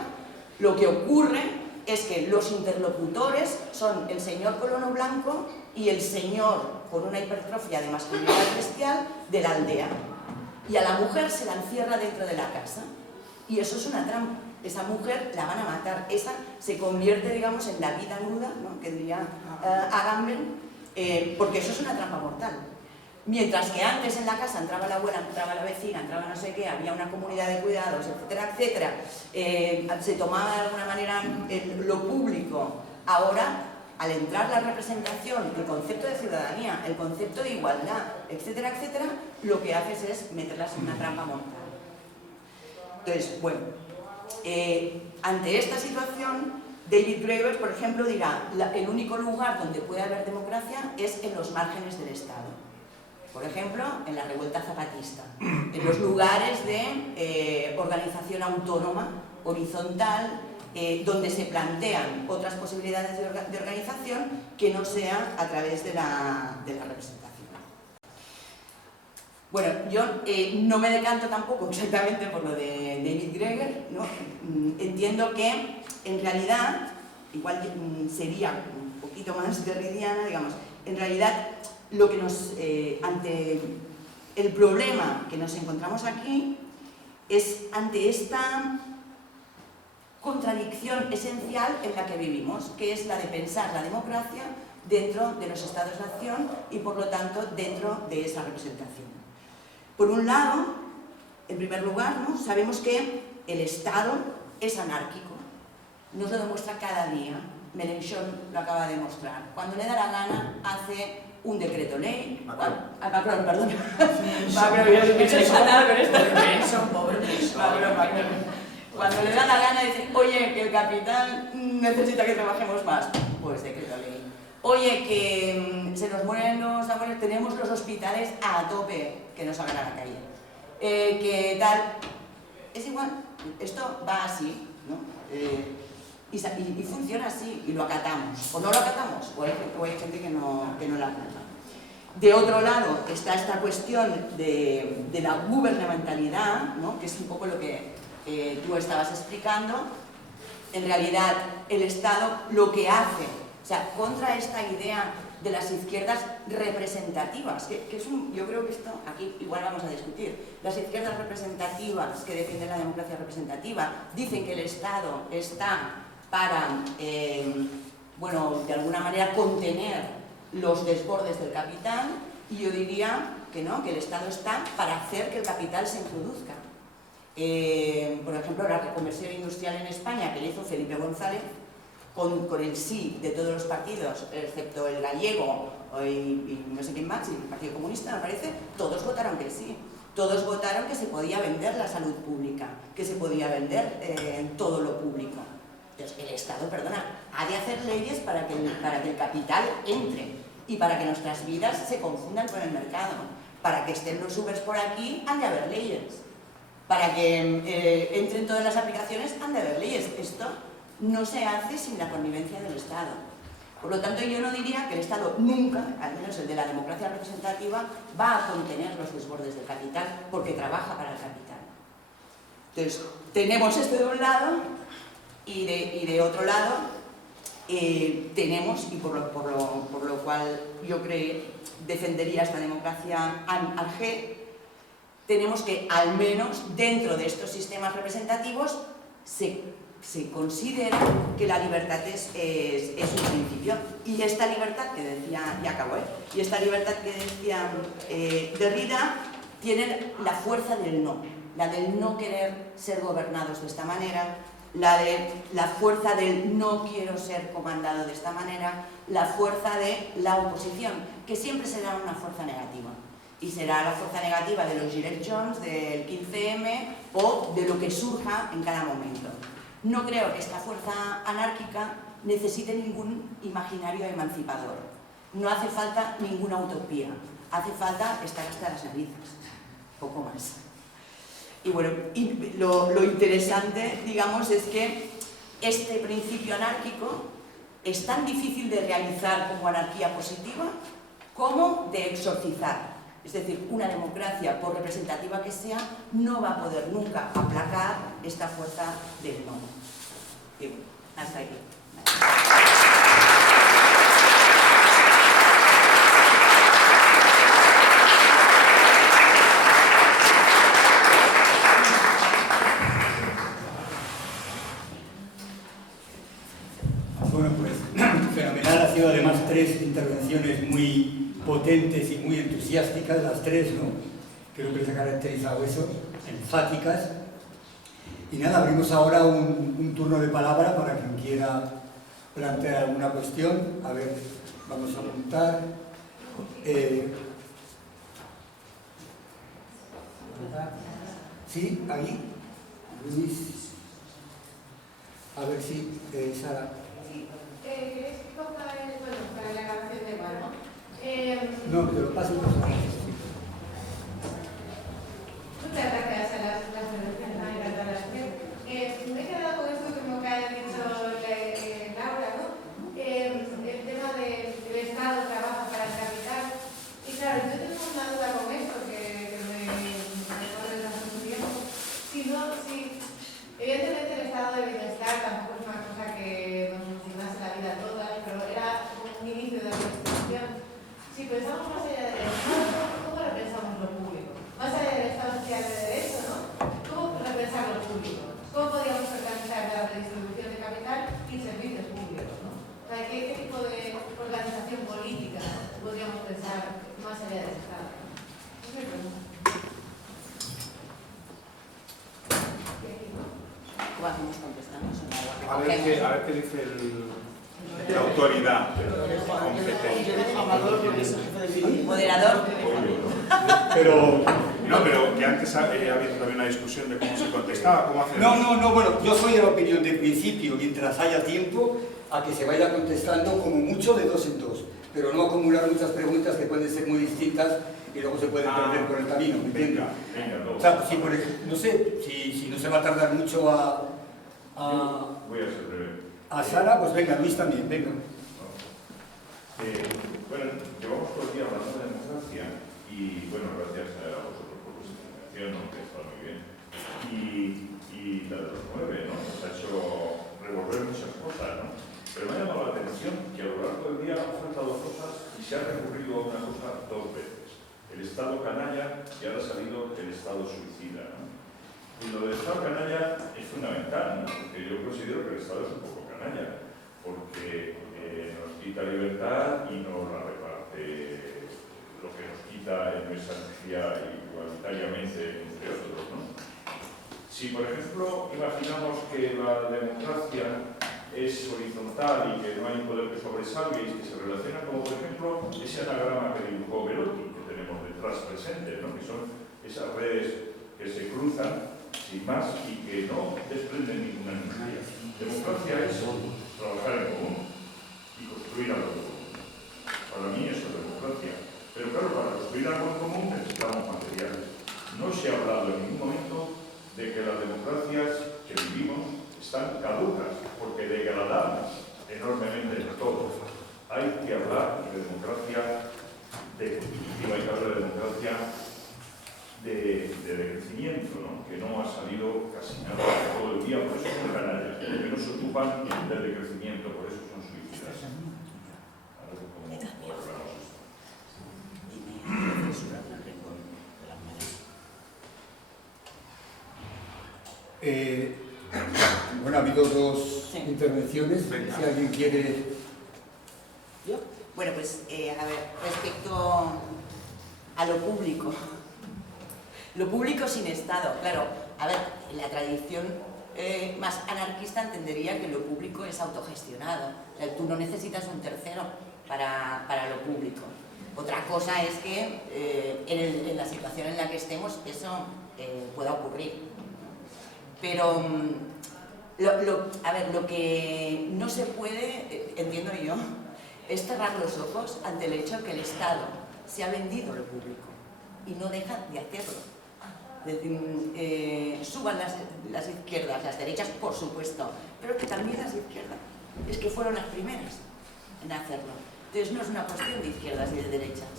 lo que ocurre es que los interlocutores son el señor colono blanco y el señor con una hipertrofia de masculinidad bestial de la aldea. Y a la mujer se la encierra dentro de la casa. Y eso es una trampa. Esa mujer la van a matar. Esa se convierte, digamos, en la vida nuda, ¿no? Que diría Agamben, porque eso es una trampa mortal. Mientras que antes en la casa entraba la abuela, entraba la vecina, entraba no sé qué, había una comunidad de cuidados, etcétera, etcétera, se tomaba de alguna manera lo público. Ahora, al entrar la representación, el concepto de ciudadanía, el concepto de igualdad, etcétera, etcétera, lo que haces es meterlas en una trampa mortal. Entonces, bueno, ante esta situación, David Graeber, por ejemplo, dirá, el único lugar donde puede haber democracia es en los márgenes del Estado. Por ejemplo, en la revuelta zapatista, en los lugares de organización autónoma, horizontal, donde se plantean otras posibilidades de organización que no sean a través de la representación. Bueno, yo no me decanto tampoco exactamente por lo de David Graeber, ¿no? Entiendo que en realidad, igual sería un poquito más derridiana, digamos, en realidad lo que nos, ante el problema que nos encontramos aquí es ante esta contradicción esencial en la que vivimos, que es la de pensar la democracia dentro de los estados-nación y por lo tanto dentro de esa representación. Por un lado, en primer lugar, ¿no? Sabemos que el Estado es anárquico, nos lo demuestra cada día, Mélenchon lo acaba de demostrar, cuando le da la gana hace un decreto ley. Macron. Macron, perdón. Cuando le da la gana dice, oye, que el capital necesita que trabajemos más, pues decreto ley. Oye, que se nos mueren los abuelos, tenemos los hospitales a tope, que nos hagan a la calle. Que tal, es igual, esto va así, ¿no? Y funciona así, y lo acatamos. O no lo acatamos, o hay gente que no la acata. De otro lado está esta cuestión de la gubernamentalidad, ¿no? Que es un poco lo que tú estabas explicando. En realidad, el Estado lo que hace, o sea, contra esta idea de las izquierdas representativas, que es yo creo que esto aquí igual vamos a discutir. Las izquierdas representativas que defienden la democracia representativa dicen que el Estado está para, bueno, de alguna manera contener los desbordes del capital, y yo diría que no, que el Estado está para hacer que el capital se introduzca. Por ejemplo, la reconversión industrial en España que hizo Felipe González, con el sí de todos los partidos, excepto el gallego y no sé quién más, y el Partido Comunista, me parece, todos votaron que sí. Todos votaron que se podía vender la salud pública, que se podía vender todo lo público. Entonces, el Estado, perdona, ha de hacer leyes para que el capital entre y para que nuestras vidas se confundan con el mercado. Para que estén los Ubers por aquí, han de haber leyes. Para que entren todas las aplicaciones, han de haber leyes. Esto no se hace sin la connivencia del Estado. Por lo tanto, yo no diría que el Estado nunca, al menos el de la democracia representativa, va a contener los desbordes del capital porque trabaja para el capital. Entonces, tenemos esto de un lado y de otro lado tenemos, y por lo cual yo defendería esta democracia ANG, tenemos que al menos dentro de estos sistemas representativos se considera que la libertad es un principio. Y esta libertad que decía, ya acabo, y esta libertad que decía Derrida, tiene la fuerza del no, la del no querer ser gobernados de esta manera, la fuerza del no quiero ser comandado de esta manera, la fuerza de la oposición, que siempre será una fuerza negativa. Y será la fuerza negativa de los Gillette Jones, del 15M o de lo que surja en cada momento. No creo que esta fuerza anárquica necesite ningún imaginario emancipador. No hace falta ninguna utopía. Hace falta estar hasta las narices. Poco más. Y bueno, lo interesante, digamos, es que este principio anárquico es tan difícil de realizar como anarquía positiva como de exorcizar. Es decir, una democracia, por representativa que sea, no va a poder nunca aplacar esta fuerza del no. Y bueno, hasta aquí. Bueno, pues fenomenal. Ha sido además 3 intervenciones muy potentes y muy entusiásticas, las 3, ¿no? Creo que les ha caracterizado eso, enfáticas. Y nada, abrimos ahora un turno de palabra para quien quiera plantear alguna cuestión. A ver, vamos a apuntar. Sí, ahí. Luis. A ver si Sara. ¿Queréis que coja para la canción de Mano? No, te lo paso. Muchas gracias a las intervenciones, me encantan las tres. Me he quedado con esto como que ha dicho Laura, ¿no? El tema del Estado trabaja para el capital. Y claro, yo tengo una duda con esto que me recuerdo desde hace mucho tiempo. Evidentemente el estado de bienestar tampoco es una cosa que nos funcionase la vida toda, pero era un inicio de la Constitución. Si pensamos más allá del Estado, ¿cómo repensamos lo público? Más allá del Estado social de derecho, ¿no? ¿Cómo repensar lo público? ¿Cómo podríamos organizar la redistribución de capital y servicios públicos, ¿no? O sea, ¿qué tipo de organización política podríamos pensar más allá del Estado? Esa es mi pregunta. A ver qué dice la autoridad competente. Moderador. Pero... No, pero que antes había también una discusión de cómo se contestaba, cómo hacer... No, bueno, yo soy de la opinión de principio, mientras haya tiempo, a que se vaya contestando como mucho de 2 en 2, pero no acumular muchas preguntas que pueden ser muy distintas y luego se pueden perder por el camino, ¿me entiendes? Venga, O sea, si por ejemplo, no sé, si no se va a tardar mucho Voy a ser breve. A Sara, pues venga, Luis también, venga. Bueno, llevamos todo el día hablando de democracia y, bueno, gracias a vosotros por vuestra intervención, ¿no? Que está muy bien. Y la de los 9, ¿no? Nos ha hecho revolver muchas cosas, ¿no? Pero me ha llamado la atención que a lo largo del día han faltado cosas y se ha recurrido a una cosa 2 veces. El Estado canalla y ahora ha salido el Estado suicida, ¿no? Y lo del Estado canalla es fundamental, ¿no? Porque yo considero que el Estado es un poco canalla, porque nos quita libertad y nos la reparte lo que nos quita en nuestra energía igualitariamente, entre otros, ¿no? Si, por ejemplo, imaginamos que la democracia es horizontal y que no hay un poder que sobresalga y que se relaciona como, por ejemplo, ese anagrama que dibujó Belotti, que tenemos detrás presente, ¿no? Que son esas redes que se cruzan sin más y que no desprenden ninguna energía. Democracia es trabajar en común y construir algo en común. Para mí eso es democracia. Pero claro, para construir algo en común necesitamos materiales. No se ha hablado en ningún momento de que las democracias que vivimos están caducas, porque degradamos enormemente todo. Hay que hablar de democracia definitiva, hay que hablar de democracia de crecimiento, ¿no? Que no ha salido casi nada todo el día, por eso son canallas, porque no se ocupan del decrecimiento, por eso son suicidas. A ver cómo arreglamos esto. Bueno, ha habido 2 intervenciones, si alguien quiere... Bueno, pues, a ver, respecto a lo público sin Estado, claro, a ver, la tradición más anarquista entendería que lo público es autogestionado, o sea, tú no necesitas un tercero para lo público. Otra cosa es que en la situación en la que estemos eso pueda ocurrir. Pero, a ver, lo que no se puede, entiendo yo, es cerrar los ojos ante el hecho de que el Estado se ha vendido lo público y no deja de hacerlo. Es decir, suban las izquierdas, las derechas, por supuesto, pero que también las izquierdas, es que fueron las primeras en hacerlo. Entonces no es una cuestión de izquierdas y de derechas,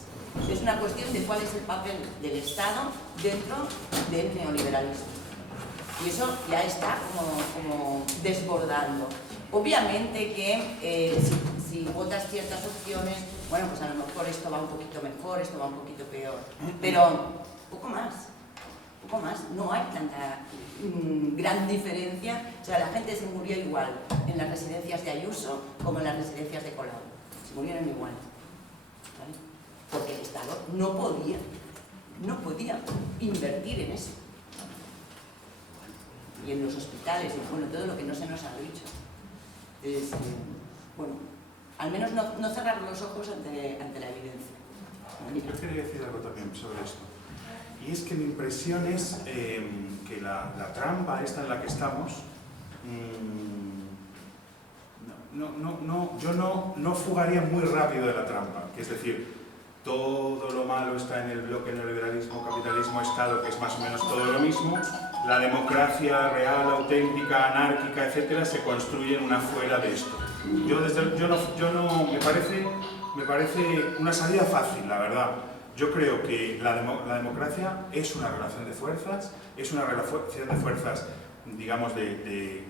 es una cuestión de cuál es el papel del Estado dentro del neoliberalismo. Y eso ya está como desbordando. Obviamente que si votas ciertas opciones, bueno, pues a lo mejor esto va un poquito mejor, esto va un poquito peor, pero poco más, no hay tanta gran diferencia. O sea, la gente se murió igual en las residencias de Ayuso como en las residencias de Colau, se murieron igual, ¿vale? Porque el Estado no podía invertir en eso. Y en los hospitales, y bueno, todo lo que no se nos ha dicho. Es, bueno, al menos no cerrar los ojos ante la evidencia. Yo quería decir algo también sobre esto. Y es que mi impresión es que la trampa esta en la que estamos, yo no fugaría muy rápido de la trampa. Que es decir, todo lo malo está en el bloque neoliberalismo, capitalismo, Estado, que es más o menos todo lo mismo. La democracia real, auténtica, anárquica, etcétera, se construye en una fuera de esto. Me parece una salida fácil, la verdad. Yo creo que la democracia es una relación de fuerzas, es una relación de fuerzas, digamos, de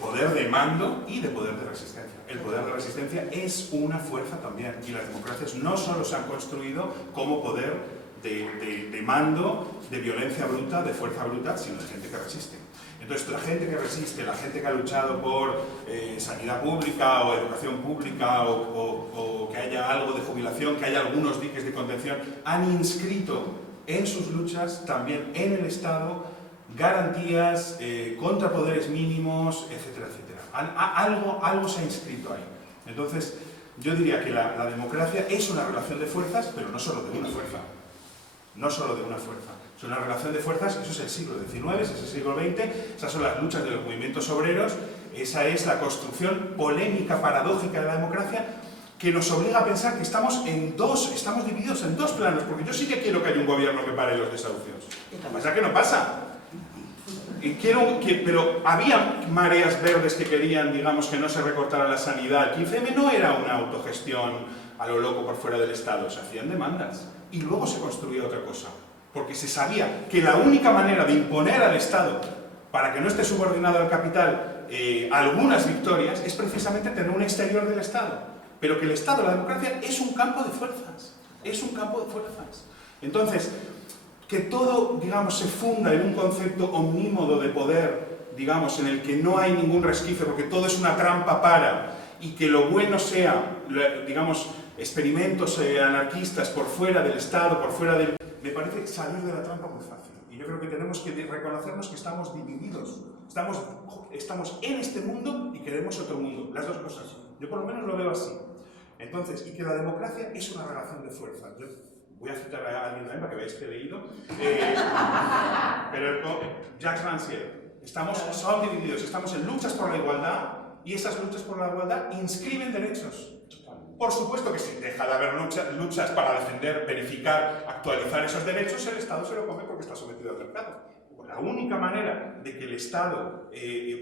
poder de mando y de poder de resistencia. El poder de resistencia es una fuerza también, y las democracias no solo se han construido como poder de mando, de violencia bruta, de fuerza bruta, sino de gente que resiste. Entonces, la gente que resiste, la gente que ha luchado por sanidad pública o educación pública o que haya algo de jubilación, que haya algunos diques de contención, han inscrito en sus luchas también en el Estado garantías, contrapoderes mínimos, etcétera, etcétera. Algo se ha inscrito ahí. Entonces, yo diría que la democracia es una relación de fuerzas, pero no solo de una fuerza. No solo de una fuerza. Es una relación de fuerzas, eso es el siglo XIX, ese es el siglo XX, esas son las luchas de los movimientos obreros, esa es la construcción polémica, paradójica de la democracia, que nos obliga a pensar que estamos divididos en 2 planos, porque yo sí que quiero que haya un gobierno que pare los desahucios. Lo que pasa es que no pasa. Pero había mareas verdes que querían, digamos, que no se recortara la sanidad. El 15M no era una autogestión a lo loco por fuera del Estado, se hacían demandas. Y luego se construía otra cosa, porque se sabía que la única manera de imponer al Estado, para que no esté subordinado al capital, algunas victorias, es precisamente tener un exterior del Estado. Pero que el Estado, la democracia, es un campo de fuerzas. Es un campo de fuerzas. Entonces, que todo, digamos, se funda en un concepto omnímodo de poder, digamos, en el que no hay ningún resquicio, porque todo es una trampa para, y que lo bueno sea, digamos, experimentos anarquistas por fuera del Estado, por fuera del... Me parece salir de la trampa muy fácil. Y yo creo que tenemos que reconocernos que estamos divididos. Estamos en este mundo y queremos otro mundo. Las dos cosas. Yo por lo menos lo veo así. Entonces, y que la democracia es una relación de fuerza. Yo voy a citar a alguien también para que veáis que he leído. Pero Jacques Rancière. Son divididos. Estamos en luchas por la igualdad y esas luchas por la igualdad inscriben derechos. Por supuesto que si deja de haber luchas para defender, verificar, actualizar esos derechos, el Estado se lo come porque está sometido al mercado. La única manera de que el Estado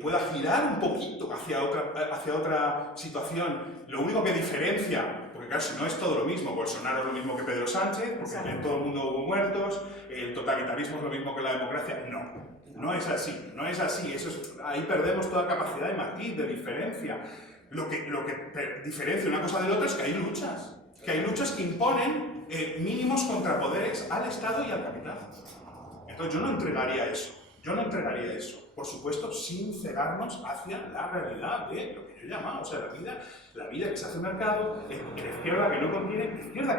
pueda girar un poquito hacia otra situación, lo único que diferencia, porque claro, si no es todo lo mismo, Bolsonaro es lo mismo que Pedro Sánchez, porque en todo el mundo hubo muertos, el totalitarismo es lo mismo que la democracia, no es así, no es así, ahí perdemos toda capacidad de matiz, de diferencia. Lo que diferencia una cosa del otro es que hay luchas que imponen mínimos contrapoderes al Estado y al capital. Entonces yo no entregaría eso, por supuesto, sin cegarnos hacia la realidad de lo que yo he llamado, o sea, la vida que se hace mercado, la izquierda que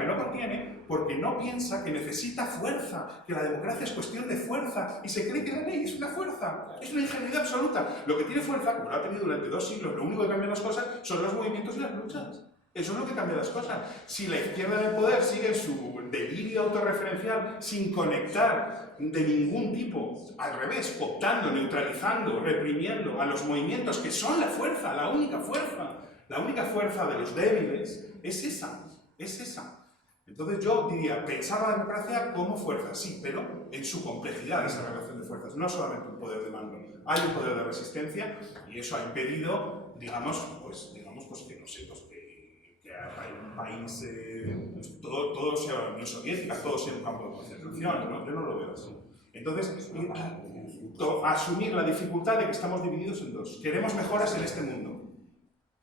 no contiene, porque no piensa que necesita fuerza, que la democracia es cuestión de fuerza, y se cree que la ley es una fuerza, es una ingenuidad absoluta. Lo que tiene fuerza, como lo ha tenido durante 2 siglos, lo único que cambia las cosas son los movimientos y las luchas. Eso es lo que cambia las cosas. Si la izquierda del poder sigue su delirio autorreferencial sin conectar de ningún tipo, al revés, optando, neutralizando, reprimiendo a los movimientos que son la fuerza, la única fuerza de los débiles, es esa. Entonces yo diría, pensar la democracia como fuerza, sí, pero en su complejidad, esa relación de fuerzas, no solamente un poder de mando, hay un poder de resistencia y eso ha impedido, digamos que no sé, que hay un país, todo sea la Unión Soviética, todo sea un campo de concentración, ¿no? Yo no lo veo así. Entonces, asumir la dificultad de que estamos divididos en dos. Queremos mejoras en este mundo.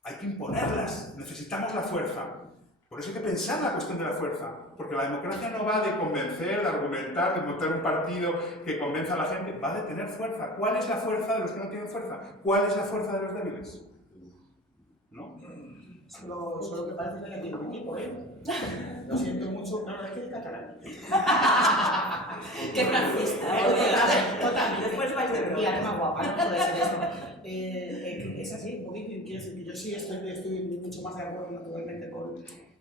Hay que imponerlas, necesitamos la fuerza. Por eso hay que pensar la cuestión de la fuerza, porque la democracia no va de convencer, de argumentar, de montar un partido que convenza a la gente, va de tener fuerza. ¿Cuál es la fuerza de los que no tienen fuerza? ¿Cuál es la fuerza de los débiles? ¿No? Solo que parece que tiene un equipo, ¿eh? Lo siento mucho, no, es que es catalán. ¡Qué francista! Total, Después vais de broma. y además guapa, no puede ser esto. Es así, un poquito, quiero decir que yo sí estoy mucho más de acuerdo naturalmente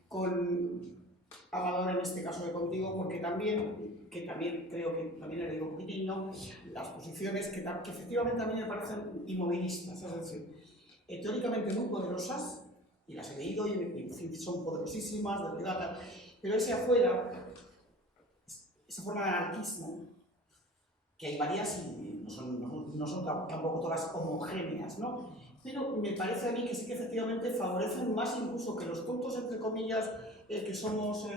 con Amador en este caso de contigo, porque también creo que también he leído un poquitín, ¿no? Las posiciones que efectivamente a mí me parecen inmovilistas, es decir, teóricamente muy poderosas, y las he leído y son poderosísimas, de verdad, pero ese afuera, esa forma de anarquismo, que hay varias y no son tampoco todas homogéneas, ¿no? Pero me parece a mí que sí que efectivamente favorecen más incluso que los tontos, entre comillas, que somos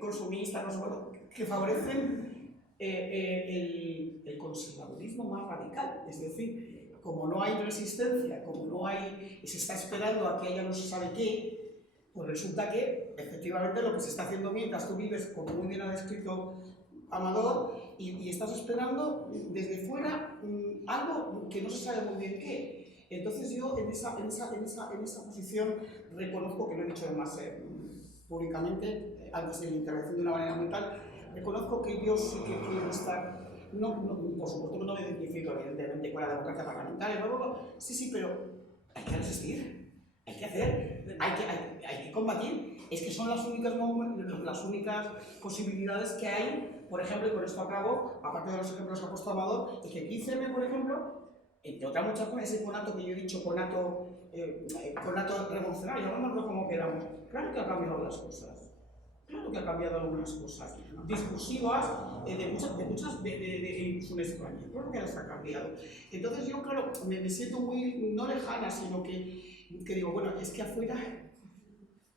consumistas, no sé, bueno, que favorecen el conservadurismo más radical, es decir, como no hay resistencia, como no hay, se está esperando a que haya no se sabe qué, pues resulta que efectivamente lo que se está haciendo mientras tú vives, como muy bien ha descrito Amador, y estás esperando desde fuera algo que no se sabe muy bien qué. Entonces yo en esa posición reconozco, que lo he dicho además públicamente, antes de mi intervención de una manera muy tal, reconozco que yo sí que quiero estar. No, por supuesto no me identifico evidentemente con la democracia parlamentaria, sí, pero hay que resistir, hay que hacer, hay que combatir. Es que son las únicas posibilidades que hay, por ejemplo, y con esto acabo, aparte de los ejemplos que ha puesto Amador, es que 15M, por ejemplo, entre otras muchas cosas, ese conato que yo he dicho, conato revolucionario, llamémoslo como queramos, claro que ha cambiado las cosas. Claro que ha cambiado algunas cosas discursivas, incluso en España, claro que las ha cambiado. Entonces yo, claro, me siento muy, no lejana, sino que digo, bueno, es que afuera...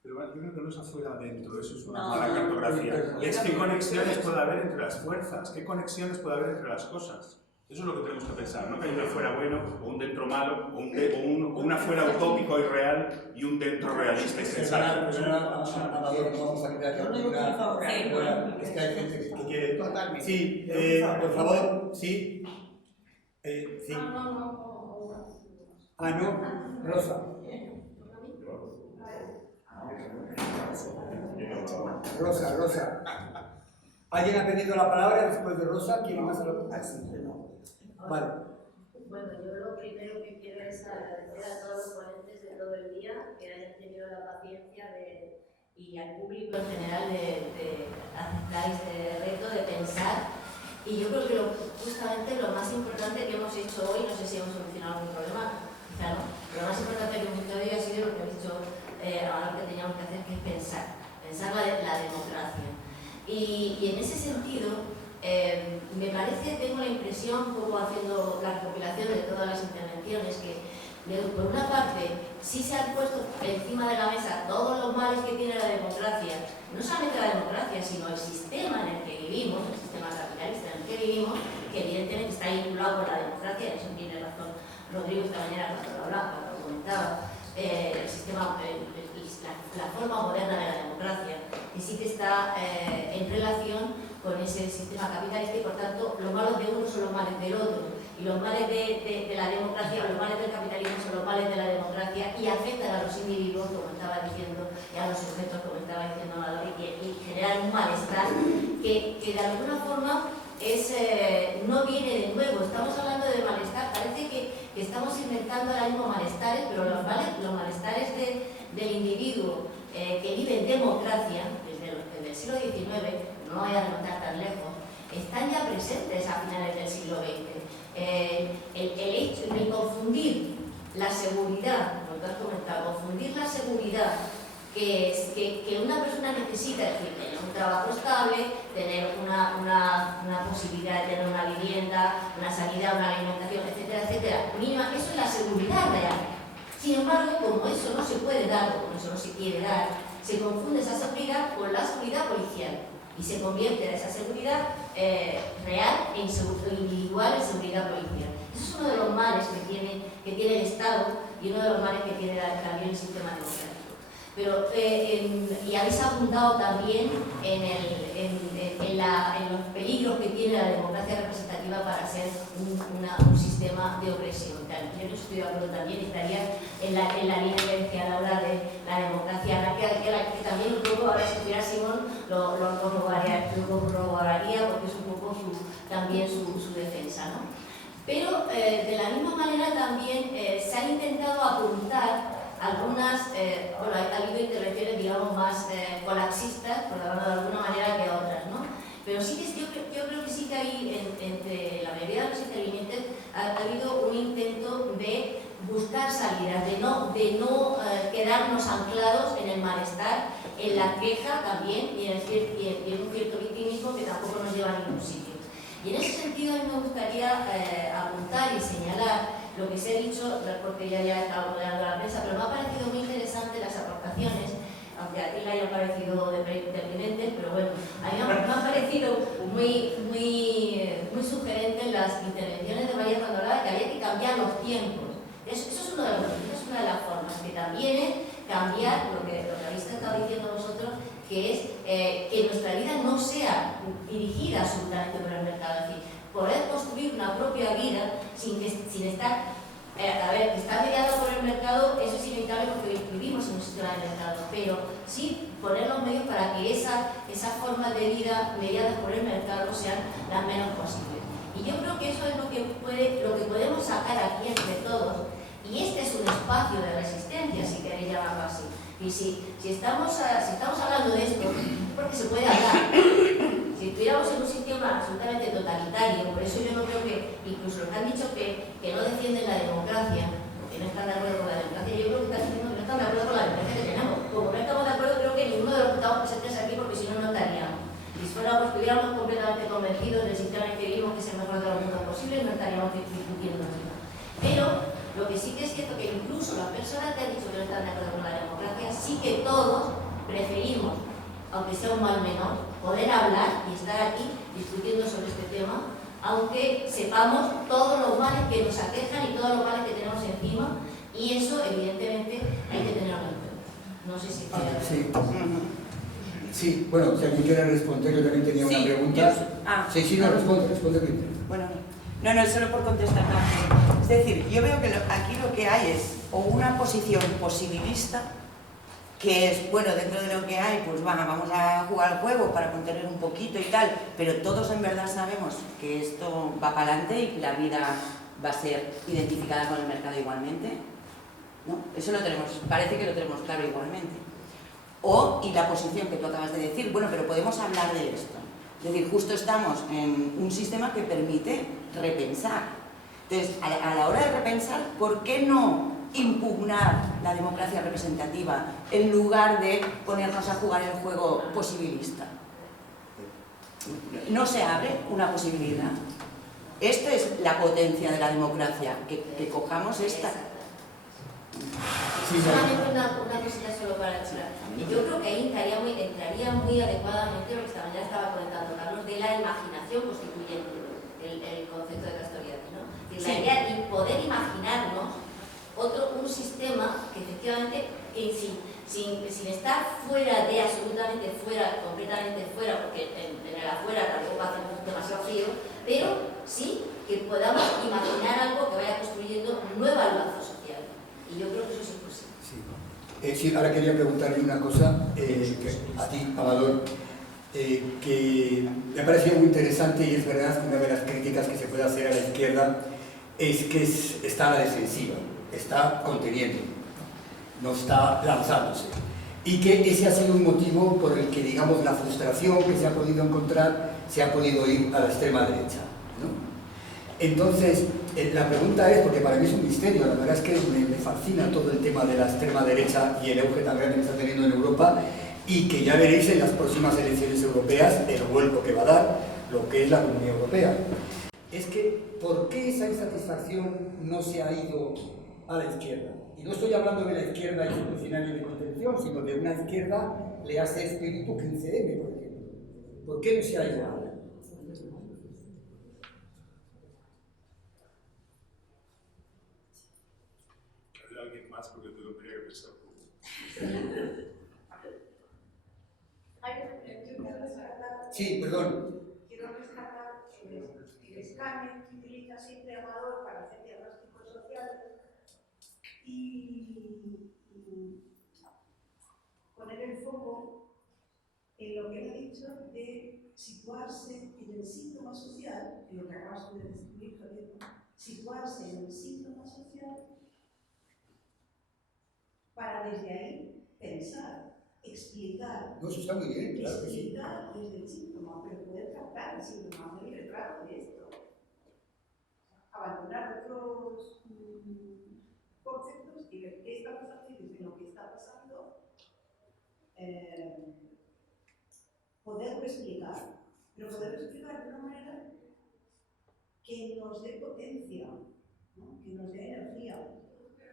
Pero yo creo que no es afuera adentro, eso es una No, mala cartografía. no. Es qué conexiones puede haber entre las fuerzas, qué conexiones puede haber entre las cosas. Eso es lo que tenemos que pensar, no que hay un afuera bueno o un dentro malo, o un afuera utópico y real y un dentro realista y sensato. Amador, no vamos a crear Yo no digo que una... no real. Es que hay gente que quiere... Totalmente. Sí, por favor, sí. Sí. Ah, no, Rosa. Rosa. ¿Alguien ha pedido la palabra después de Rosa? ¿Quién más lo ha no. Vale. Bueno, yo lo primero que quiero es agradecer a todos los ponentes de todo el día que hayan tenido la paciencia y al público en general de aceptar este reto, de pensar. Y yo creo que justamente lo más importante que hemos hecho hoy, no sé si hemos solucionado algún problema, quizá no, pero lo más importante que hemos hecho hoy ha sido lo que ha dicho ahora que teníamos que hacer, que es pensar la democracia. Y en ese sentido, me parece, tengo la impresión, un poco haciendo la recopilación de todas las intervenciones, que por una parte sí se han puesto encima de la mesa todos los males que tiene la democracia, no solamente la democracia, sino el sistema en el que vivimos, el sistema capitalista en el que vivimos, que evidentemente está vinculado con la democracia, eso tiene razón Rodrigo esta mañana cuando comentaba, el sistema, la forma moderna de la democracia, que sí que está en relación con ese sistema capitalista y por tanto los malos de uno son los males del otro y los males de la democracia, los males del capitalismo son los males de la democracia y afectan a los individuos, como estaba diciendo, y a los sujetos, como estaba diciendo Amador, y generan un malestar que de alguna forma no viene de nuevo. Estamos hablando de malestar, parece que estamos inventando ahora mismo malestares, pero los malestares del individuo que vive en democracia desde el siglo XIX, no voy a remontar tan lejos, están ya presentes a finales del siglo XX. El hecho de confundir la seguridad, lo que has comentado, confundir la seguridad que una persona necesita, es decir, tener un trabajo estable, tener una posibilidad de tener una vivienda, una sanidad, una alimentación, etcétera, etcétera, mínima, eso es la seguridad real. Sin embargo, como eso no se puede dar, o como eso no se quiere dar, se confunde esa seguridad con la seguridad policial y se convierte esa seguridad real e individual en seguridad policial. Eso es uno de los males que tiene el Estado y uno de los males que tiene también el sistema democrático. Pero, y habéis apuntado también en los peligros que tiene la democracia representativa para ser un sistema de opresión. Yo no estoy de acuerdo también, estaría en la línea que decía Laura de la democracia, que también un poco, ahora si estuviera Simón, lo corroboraría porque es un poco también su defensa, ¿no? Pero de la misma manera también se han intentado apuntar algunas, ha habido intervenciones, digamos, más colapsistas, por hablarlo de alguna manera, que otras, ¿no? Pero sí que yo creo que sí que hay, entre la mayoría de los intervinientes, ha habido un intento de buscar salidas, de no quedarnos anclados en el malestar, en la queja también y en un cierto victimismo que tampoco nos lleva a ningún sitio. Y en ese sentido a mí me gustaría apuntar y señalar lo que se ha dicho, porque ya he estado moderando la prensa, pero me ha parecido muy interesante las aportaciones, aunque a ti le haya parecido deprimente, pero bueno, a mí me ha parecido muy sugerentes las intervenciones de María cuando hablaba de que había que cambiar los tiempos. Eso es una de las formas, que también es cambiar lo que habéis estado diciendo vosotros, que es que nuestra vida no sea dirigida absolutamente por el mercado, es decir, poder construir una propia vida sin estar, que está mediado por el mercado, eso es inevitable porque vivimos en un sistema de mercado, pero sí poner los medios para que esas formas de vida mediadas por el mercado sean las menos posibles. Y yo creo que eso es lo que podemos sacar aquí entre todos, y este es un espacio de resistencia, si queréis llamarlo así. Y si estamos hablando de esto, es porque se puede hablar. Si estuviéramos en un sistema absolutamente totalitario, por eso yo no creo que, incluso los que han dicho que no defienden la democracia, que no están de acuerdo con la democracia, yo creo que están diciendo que no están de acuerdo con la democracia que tenemos. Como no estamos de acuerdo, creo que ninguno de los que estamos presentes aquí, porque si no, no estaríamos. Y si estuviéramos completamente convencidos del sistema en el que vivimos, que es el mejor de los mundos posibles, no estaríamos discutiendo nada. Pero lo que sí que es cierto que incluso las personas que han dicho que no están de acuerdo con la democracia, sí que todos preferimos, aunque sea un mal menor, poder hablar y estar aquí discutiendo sobre este tema, aunque sepamos todos los males que nos aquejan y todos los males que tenemos encima, y eso evidentemente hay que tenerlo en cuenta. No sé si Sí, bueno, si alguien quiere responder, yo también tenía una pregunta. Sí, no, responde primero. Bueno, no, solo por contestar también. Es decir, yo veo que aquí lo que hay es o una posición posibilista, que es, bueno, dentro de lo que hay, pues vamos a jugar al juego para contener un poquito y tal, pero todos en verdad sabemos que esto va para adelante y que la vida va a ser identificada con el mercado igualmente, ¿no? Eso lo tenemos, parece que lo tenemos claro igualmente. Y la posición que tú acabas de decir, bueno, pero podemos hablar de esto. Es decir, justo estamos en un sistema que permite repensar. Entonces, a la hora de repensar, ¿por qué no impugnar la democracia representativa en lugar de ponernos a jugar el juego posibilista? No se abre una posibilidad. Esta es la potencia de la democracia, que cojamos esta. Solamente una cosita solo para decir. Yo creo que ahí entraría muy adecuadamente lo que esta mañana estaba comentando Carlos, de la imaginación constituyente, el concepto de Castoriadis, ¿no? La idea de poder imaginarnos un sistema que efectivamente, sin estar fuera de, absolutamente fuera, completamente fuera, porque en el afuera tampoco hacemos demasiado frío, pero sí que podamos imaginar algo que vaya construyendo nuevas lazos sociales. Y yo creo que eso es imposible. Sí, ahora quería preguntarle una cosa a ti, Amador, que me ha parecido muy interesante, y es verdad que una de las críticas que se puede hacer a la izquierda es que está a la defensiva, está conteniendo, no está lanzándose. Y que ese ha sido un motivo por el que, digamos, la frustración que se ha podido encontrar se ha podido ir a la extrema derecha, ¿no? Entonces, la pregunta es, porque para mí es un misterio, la verdad es que me fascina todo el tema de la extrema derecha y el auge tan grande que está teniendo en Europa, y que ya veréis en las próximas elecciones europeas el vuelco que va a dar lo que es la Comunidad Europea. Es que, ¿por qué esa insatisfacción no se ha ido a la izquierda? Y no estoy hablando de la izquierda institucional y de contención, sino de una izquierda le hace espíritu 15M, por ejemplo. ¿Por qué no se ha ido ahora? ¿Alguien más? Porque tú lo tenía que pensar. Sí, perdón. Quiero rescatar el escáner que utiliza siempre Amador para hacer diagnósticos sociales y poner el foco en lo que él ha dicho de situarse en el síntoma social, en lo que acabas de describir, Javier, situarse en el síntoma social para desde ahí pensar, explicar. No, eso está muy bien, claro que sí. Explicar desde el síntoma, pero poder tratar el síntoma, hacer el retrato de esto. Abandonar otros conceptos y ver qué está pasando y desde lo que está pasando poderlo explicar, pero poderlo explicar de una manera que nos dé potencia, ¿no? Que nos dé energía,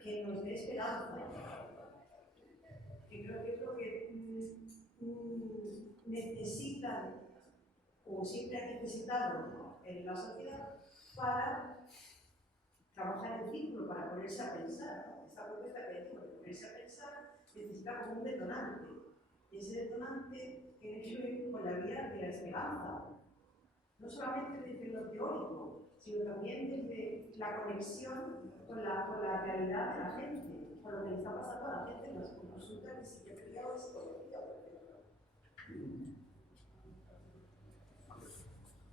que nos dé esperanza. Que creo que es lo que necesitan o siempre ha necesitado, ¿no?, en la sociedad para trabajar en círculo, para ponerse a pensar, ¿no? Esta propuesta que decimos de ponerse a pensar necesita como un detonante. Y ese detonante tiene que ver con la vía de la esperanza. No solamente desde lo teórico, sino también desde la conexión con la realidad de la gente, con lo que le está pasando a la gente en las consultas de psiquiatría o de psicología, por ejemplo.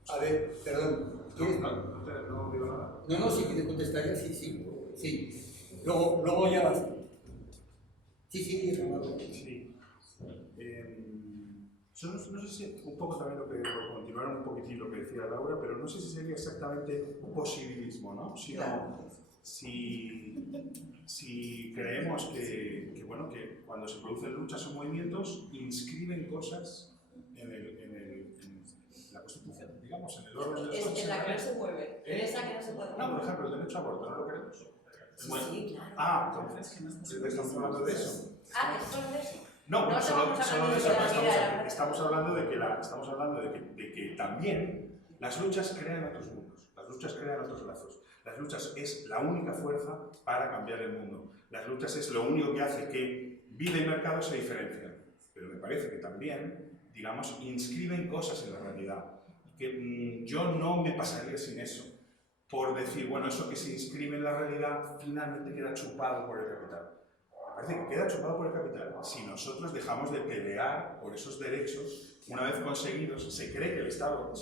A ver, perdón. No digo nada. No, sí, que te contestaría, sí. Luego ya vas. Sí, Ramado. Sí. No sé si un poco también lo que, por continuar un poquitín lo que decía Laura, pero no sé si sería exactamente positivismo, ¿no? si creemos que, bueno, que cuando se producen luchas o movimientos inscriben cosas en la Constitución, digamos, en el orden de los Es en la que no se mueve, en esa que no se puede. No, por ejemplo, el derecho a aborto, ¿no lo queremos? Sí, claro. Entonces, ¿estamos hablando de eso? Ah, ¿es solo de eso? No, No solo estamos de hablando eso, de pero la vida. estamos hablando de que también las luchas crean otros mundos, las luchas crean otros lazos. Las luchas es la única fuerza para cambiar el mundo. Las luchas es lo único que hace que vida y mercado se diferencien. Pero me parece que también, digamos, inscriben cosas en la realidad. Que yo no me pasaría sin eso. Por decir, bueno, eso que se inscribe en la realidad finalmente queda chupado por el capital. Me parece que queda chupado por el capital si nosotros dejamos de pelear por esos derechos. Una vez conseguidos, se cree que el Estado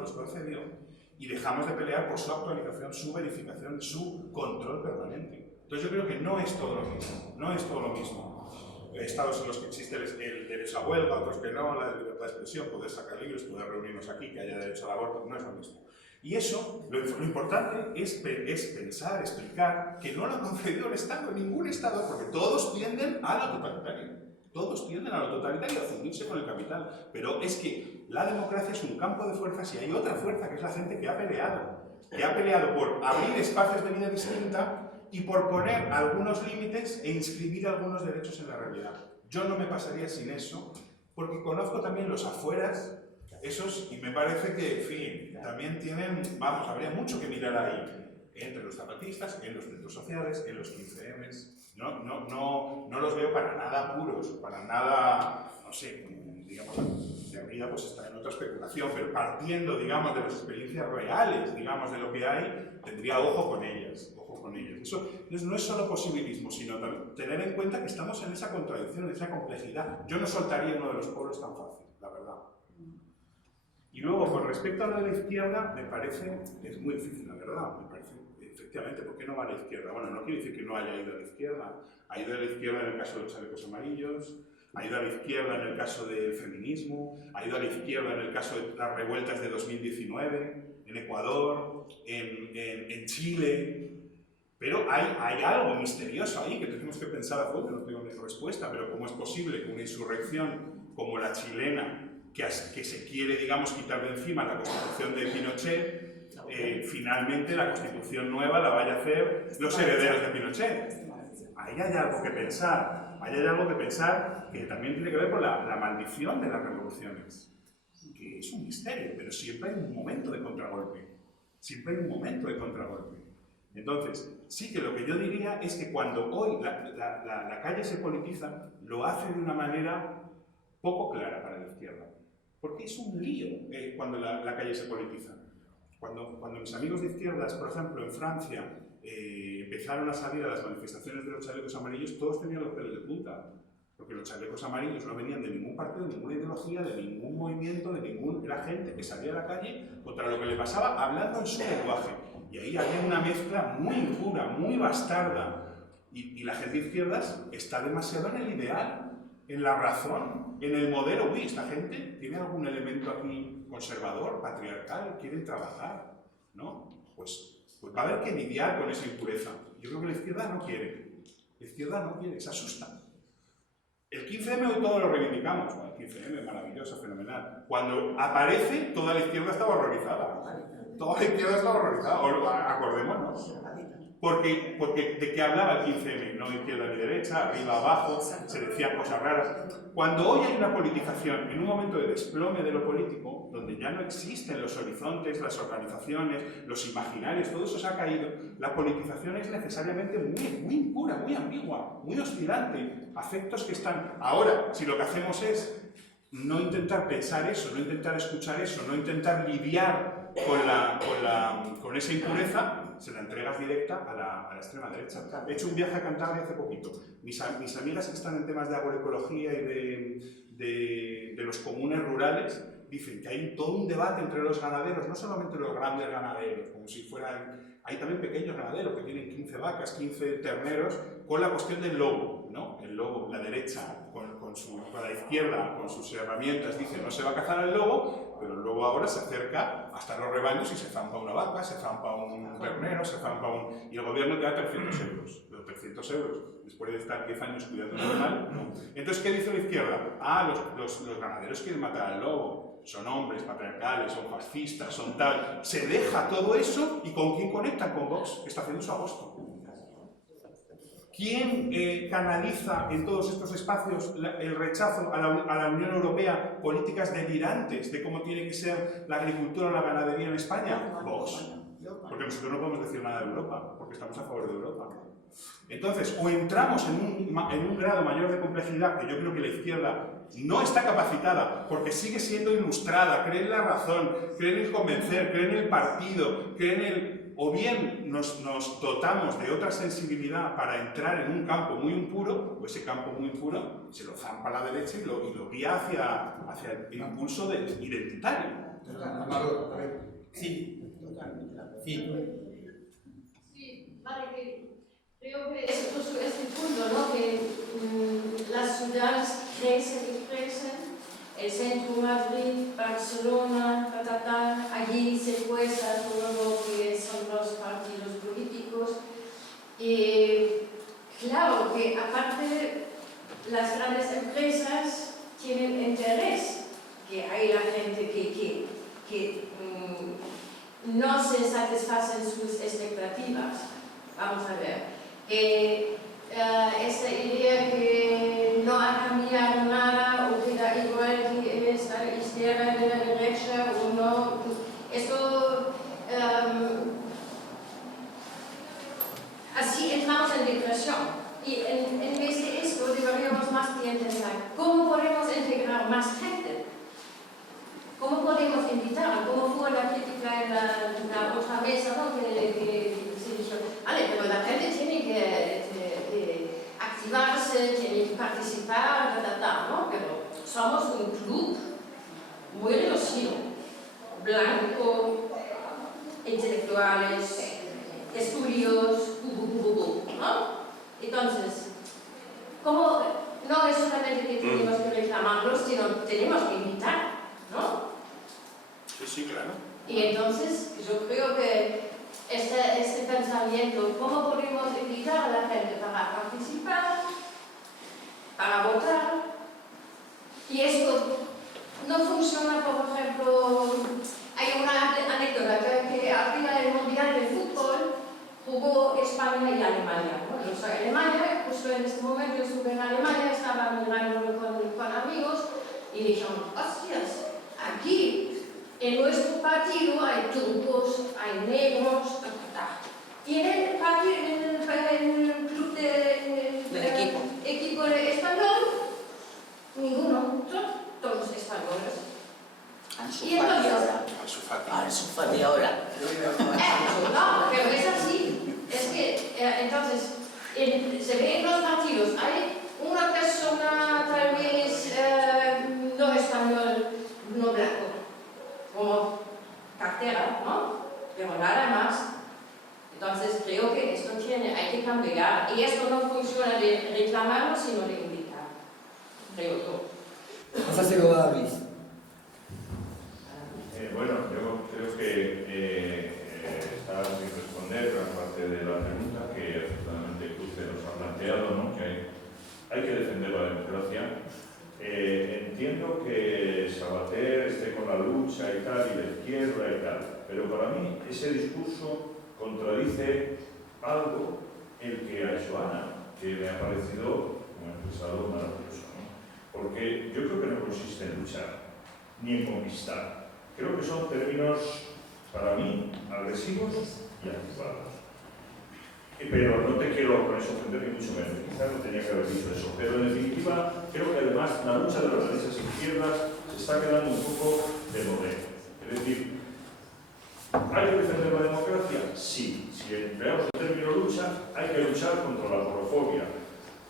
los concedió, y dejamos de pelear por su actualización, su verificación, su control permanente. Entonces yo creo que no es todo lo mismo, no es todo lo mismo. Estados en los que existe el derecho a huelga, otros que no, la libertad de expresión, poder sacar libros, poder reunirnos aquí, que haya derecho al aborto, no es lo mismo. Y eso, lo importante es pensar, explicar que no lo ha concedido el Estado, ningún Estado, porque todos tienden a lo totalitario. Todos tienden a lo totalitario, a fundirse con el capital. Pero es que la democracia es un campo de fuerzas y hay otra fuerza, que es la gente que ha peleado por abrir espacios de vida distinta y por poner algunos límites e inscribir algunos derechos en la realidad. Yo no me pasaría sin eso, porque conozco también los afueras, esos, y me parece que, en fin, también tienen, vamos, habría mucho que mirar ahí, entre los zapatistas, en los centros sociales, en los 15Ms. No los veo para nada puros, para nada, no sé, digamos, la teoría pues está en otra especulación, pero partiendo, digamos, de las experiencias reales, digamos, de lo que hay, tendría ojo con ellas, ojo con ellas. Eso no es solo posibilismo, sino tener en cuenta que estamos en esa contradicción, en esa complejidad. Yo no soltaría uno de los polos tan fácil, la verdad. Y luego, con respecto a lo de la izquierda, me parece, es muy difícil, la verdad, me parece. Efectivamente, ¿por qué no va a la izquierda? Bueno, no quiere decir que no haya ido a la izquierda. Ha ido a la izquierda en el caso de los chalecos amarillos, ha ido a la izquierda en el caso del feminismo, ha ido a la izquierda en el caso de las revueltas de 2019, en Ecuador, en Chile. Pero hay algo misterioso ahí que tenemos que pensar a fondo, no tengo ni respuesta, pero ¿cómo es posible que una insurrección como la chilena, que se quiere, digamos, quitar de encima la constitución de Pinochet, finalmente la constitución nueva la vaya a hacer los herederos de Pinochet? Ahí hay algo que pensar, que también tiene que ver con la maldición de las revoluciones, que es un misterio, pero siempre hay un momento de contragolpe, Entonces, sí que lo que yo diría es que cuando hoy la calle se politiza, lo hace de una manera poco clara para la izquierda, porque es un lío cuando la calle se politiza. Cuando mis amigos de izquierdas, por ejemplo, en Francia, empezaron a salir a las manifestaciones de los chalecos amarillos, todos tenían los pelos de punta, porque los chalecos amarillos no venían de ningún partido, de ninguna ideología, de ningún movimiento, era gente que salía a la calle contra lo que le pasaba, hablando en su lenguaje. Y ahí había una mezcla muy impura, muy bastarda. Y la gente de izquierdas está demasiado en el ideal, en la razón, en el modelo. Uy, esta gente tiene algún elemento aquí conservador, patriarcal, quieren trabajar, ¿no? Pues va a haber que lidiar con esa impureza. Yo creo que la izquierda no quiere, se asusta. El 15M hoy todos lo reivindicamos. Bueno, el 15M, maravilloso, fenomenal. Cuando aparece, toda la izquierda estaba horrorizada. Acordémonos. Porque ¿de qué hablaba el 15M? No izquierda ni derecha, arriba, abajo, se decían cosas raras. Cuando hoy hay una politización, en un momento de desplome de lo político, donde ya no existen los horizontes, las organizaciones, los imaginarios, todo eso se ha caído, la politización es necesariamente muy impura, muy ambigua, muy oscilante, afectos que están... Ahora, si lo que hacemos es no intentar pensar eso, no intentar escuchar eso, no intentar lidiar con esa impureza, se la entregas directa a la extrema derecha. He hecho un viaje a Cantabria hace poquito. Mis amigas que están en temas de agroecología y de los comunes rurales dicen que hay todo un debate entre los ganaderos, no solamente los grandes ganaderos, como si fueran... Hay también pequeños ganaderos que tienen 15 vacas, 15 terneros, con la cuestión del lobo, ¿no? El lobo, la derecha, con la izquierda, con sus herramientas, dice no se va a cazar al lobo, pero luego ahora se acerca hasta los rebaños y se zampa una vaca, se zampa un ternero, se zampa un... y el gobierno te da 300 euros. Pero 300 euros, después de estar 10 años cuidando un animal, no. Entonces, ¿qué dice la izquierda? Ah, los ganaderos quieren matar al lobo, son hombres patriarcales, son fascistas, son tal... Se deja todo eso, ¿y con quién conecta? Con Vox, que está haciendo su agosto. ¿Quién canaliza en todos estos espacios el rechazo a la Unión Europea, políticas delirantes de cómo tiene que ser la agricultura o la ganadería en España? Vox. Porque nosotros no podemos decir nada de Europa, porque estamos a favor de Europa. Entonces, o entramos en un grado mayor de complejidad, que yo creo que la izquierda no está capacitada, porque sigue siendo ilustrada, cree en la razón, cree en el convencer, cree en el partido, cree en el... O bien nos dotamos de otra sensibilidad para entrar en un campo muy impuro, o ese campo muy impuro se lo zampa a la derecha y lo guía hacia el impulso identitario. Amador, a ver. Sí. Sí, vale, que creo que es justo este punto, ¿no? Que las ciudades crecen y crecen, el centro, Madrid, Barcelona, allí se cuesta todo lo que son los partidos políticos. Y claro que aparte las grandes empresas tienen interés que hay la gente que no se satisfacen sus expectativas. Vamos a ver. Esta idea que no ha cambiado nada o que da igual que es a la izquierda de la derecha o no, esto así entramos en depresión. Y en vez de esto deberíamos más bien pensar cómo podemos integrar más gente, cómo podemos invitar, cómo fue la crítica en la otra mesa, ¿no? que se dijo, vale, pero la gente tiene que activarse, tiene que participar, ¿no? Pero somos un club muy reducido, blanco, intelectuales, estudios, ¿no? Entonces, ¿cómo? No es solamente que tenemos que reclamarlos, sino tenemos que invitar, ¿no? Sí, claro. Y entonces, yo creo que este pensamiento, ¿cómo podemos invitar a la gente para participar, para votar? Y esto no funciona, por ejemplo, hay una anécdota que arriba del Mundial de Fútbol jugó España y Alemania, ¿no? Yo soy Alemania, justo en este momento estuve en Alemania, estaba mirando con amigos y dijeron, hostias, aquí en nuestro partido hay turcos, hay negros, y en el partido, en el club del equipo español, ninguno, todos españoles. Y entonces, Ansu Fati ahora. no, pero es así. Es que, entonces, se ve en los partidos, hay una persona tal vez no español, no blanco, como cartera, ¿no? Pero nada más. Entonces creo que esto hay que cambiar. Y esto no funciona de reclamarlo, sino de invitar. Creo yo. Pásaselo a Luis. Bueno, yo creo que está sin responder gran parte de la pregunta que afortunadamente Cruce nos ha planteado, ¿no? Que hay que defender la democracia. Entiendo que Sabater esté con la lucha y tal, y la izquierda y tal, pero para mí ese discurso contradice algo el que ha hecho Ana, que me ha parecido, como ha expresado, maravilloso, ¿no? Porque yo creo que no consiste en luchar, ni en conquistar. Creo que son términos, para mí, agresivos y anticipados. Pero no te quiero con eso ofender ni mucho menos, quizás no tenía que haber dicho eso, pero en definitiva creo que además la lucha de las derechas e izquierdas se está quedando un poco de modelo. Es decir, ¿hay que defender la democracia? Sí. Si empleamos el término lucha, hay que luchar contra la aporofobia,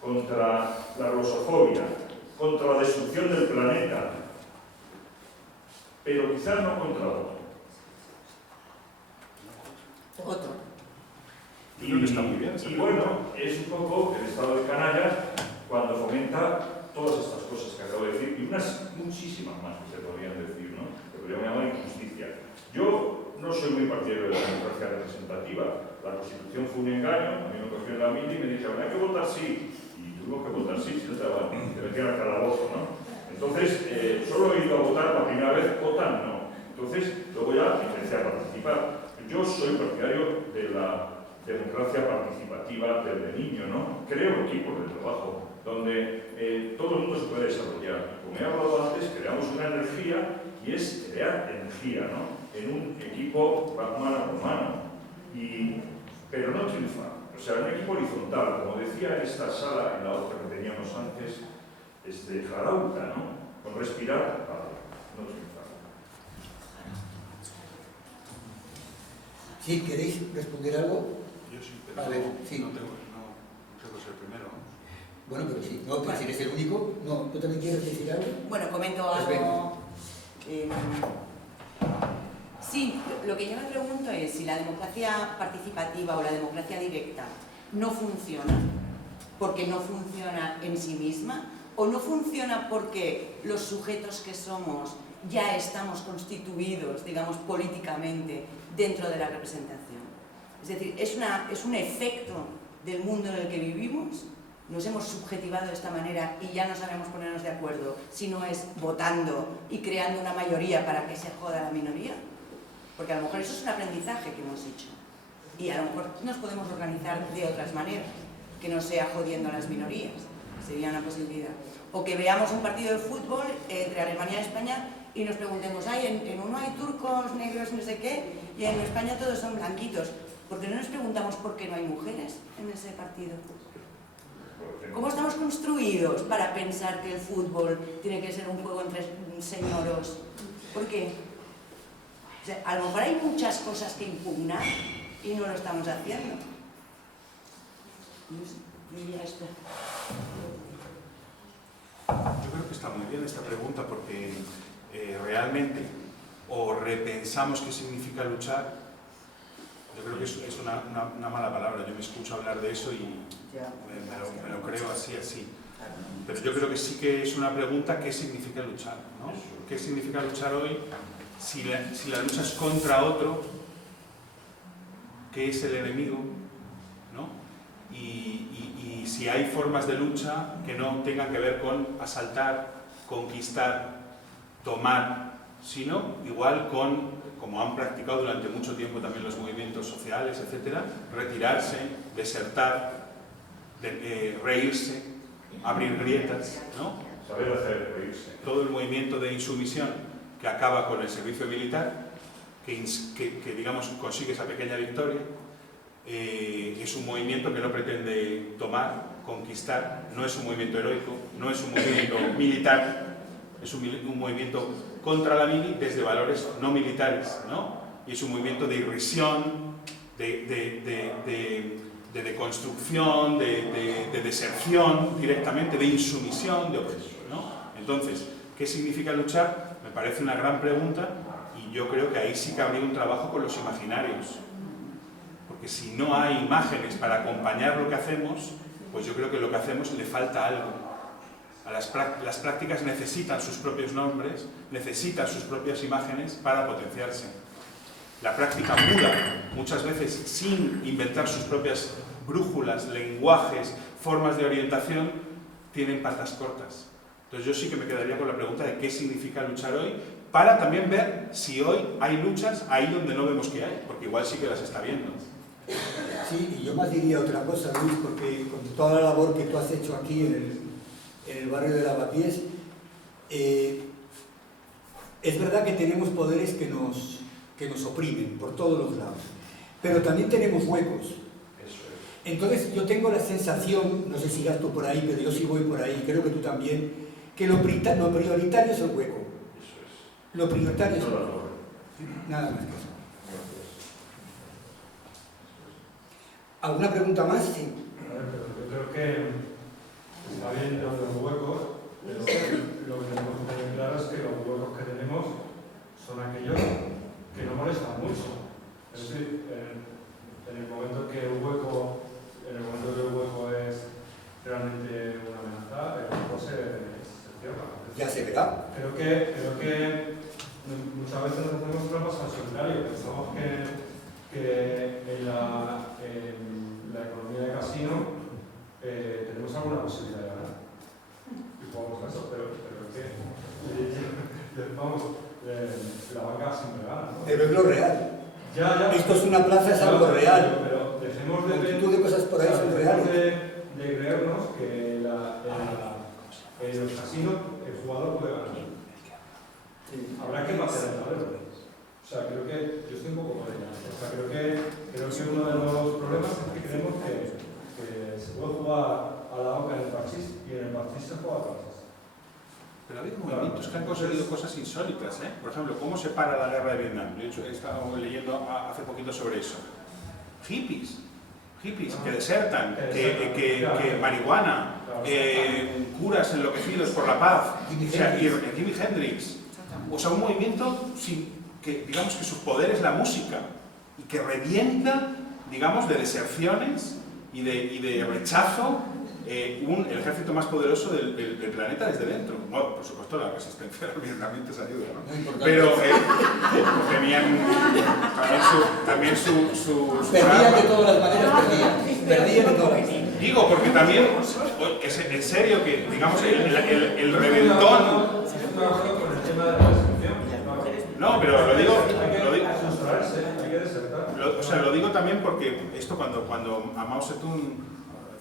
contra la rusofobia, contra la destrucción del planeta, pero quizás no contra otro. Y bueno, es un poco el estado de canalla cuando fomenta todas estas cosas que acabo de decir y unas muchísimas más que se podrían decir, ¿no? podríamos llamar injusticia. Yo no soy muy partidario de la democracia representativa. La Constitución fue un engaño, a mí me cogió en la mili y me dijeron, hay que votar sí. Y tuvimos que votar sí, si no te metían al calabozo, ¿no? Entonces, solo he ido a votar la primera vez, votan no. Entonces, luego ya empecé a participar. Yo soy partidario de la democracia participativa desde niño, ¿no? Creo equipos de trabajo donde todo el mundo se puede desarrollar. Como he hablado antes, creamos una energía y es crear energía, ¿no? En un equipo mano a mano. Pero no triunfa. O sea, un equipo horizontal, como decía en esta sala, en la otra que teníamos antes, Jarauta, ¿no? Con respirar, no triunfa. ¿Sí? ¿Queréis responder algo? Yo sí, pero vale, sí. no tengo que ser primero. Bueno, pero sí. No, pero si eres el único. No, ¿tú también quieres decir algo? Bueno, comento algo. Sí, lo que yo me pregunto es si la democracia participativa o la democracia directa no funciona porque no funciona en sí misma o no funciona porque los sujetos que somos ya estamos constituidos, digamos, políticamente dentro de la representación. Es decir, es un efecto del mundo en el que vivimos. Nos hemos subjetivado de esta manera y ya no sabemos ponernos de acuerdo si no es votando y creando una mayoría para que se joda la minoría. Porque a lo mejor eso es un aprendizaje que hemos hecho. Y a lo mejor nos podemos organizar de otras maneras, que no sea jodiendo a las minorías. Sería una posibilidad. O que veamos un partido de fútbol entre Alemania y España y nos preguntemos, en uno hay turcos, negros, no sé qué, y en España todos son blanquitos. ¿Por qué no nos preguntamos por qué no hay mujeres en ese partido? ¿Cómo estamos construidos para pensar que el fútbol tiene que ser un juego entre señoros? ¿Por qué? O sea, a lo mejor hay muchas cosas que impugnar y no lo estamos haciendo. Diría esto. Yo creo que está muy bien esta pregunta porque realmente o repensamos qué significa luchar. Yo creo que es una mala palabra. Yo me escucho hablar de eso y me lo creo así. Pero yo creo que sí que es una pregunta, ¿qué significa luchar? ¿No? ¿Qué significa luchar hoy? Si la lucha es contra otro, ¿qué es el enemigo? ¿No? Y si hay formas de lucha que no tengan que ver con asaltar, conquistar, tomar, sino igual con, como han practicado durante mucho tiempo también los movimientos sociales, etcétera, retirarse, desertar, reírse, abrir grietas, ¿no? Saber hacer reírse. Todo el movimiento de insumisión que acaba con el servicio militar, que digamos consigue esa pequeña victoria, es un movimiento que no pretende tomar, conquistar, no es un movimiento heroico, no es un movimiento militar, es un movimiento contra la mili desde valores no militares, ¿no? Y es un movimiento de irrisión, de deconstrucción, de deserción directamente, de insumisión, de opresión, ¿no? Entonces, ¿qué significa luchar? Me parece una gran pregunta y yo creo que ahí sí que habría un trabajo con los imaginarios. Porque si no hay imágenes para acompañar lo que hacemos, pues yo creo que lo que hacemos le falta algo. Las prácticas necesitan sus propios nombres, necesitan sus propias imágenes para potenciarse. La práctica muda, muchas veces sin inventar sus propias brújulas, lenguajes, formas de orientación, tienen patas cortas. Entonces yo sí que me quedaría con la pregunta de qué significa luchar hoy, para también ver si hoy hay luchas ahí donde no vemos que hay, porque igual sí que las está viendo. Sí, y yo más diría otra cosa, Luis, porque con toda la labor que tú has hecho aquí en el barrio de Lavapiés, es verdad que tenemos poderes que nos oprimen por todos los lados, pero también tenemos huecos. Entonces yo tengo la sensación, no sé si irás tú por ahí, pero yo sí voy por ahí, creo que tú también, que lo prioritario es el hueco. Lo prioritario es el hueco. Nada más que eso. ¿Alguna pregunta más? Sí. A ver, pero yo creo que está bien lo de los huecos, pero lo que tenemos que tener claro es que los huecos que tenemos son aquellos que no molestan mucho. Es decir, en el momento que el hueco es realmente una amenaza, el hueco se cierra. Ya se verá. Creo que muchas en la economía de casino tenemos alguna posibilidad de ganar. Y jugamos a eso, pero ¿qué? Vamos, la banca siempre gana, ¿no? Pero es lo real. Ya. Esto es una plaza, es algo real. Pero dejemos de multitud de cosas por ahí son reales. de creernos que en los casinos el jugador puede ganar. Sí. Habrá que pasar el tablero. O sea, creo que yo estoy un poco por ella. O sea, creo que uno de los problemas es que creemos que se puede jugar a la banca en el parchís y en el parchís se juega a parchís. Pero ha habido movimientos que han conseguido cosas insólitas, ¿eh? Por ejemplo, ¿cómo se para la guerra de Vietnam? Yo he estado leyendo hace poquito sobre eso. Hippies que desertan, que marihuana, curas enloquecidos por la paz, y Jimi Hendrix. O sea, un movimiento que digamos que su poder es la música y que revienta, digamos, de deserciones y de rechazo el ejército más poderoso del planeta desde dentro. Bueno, por supuesto la resistencia de los vietnamitas ayuda, ¿no? Pero tenían también su perdían de todas las maneras, perdían de todas. Digo, porque también es en serio que, digamos, el reventón. No, pero lo digo lo digo también porque esto cuando a Mao Zedong,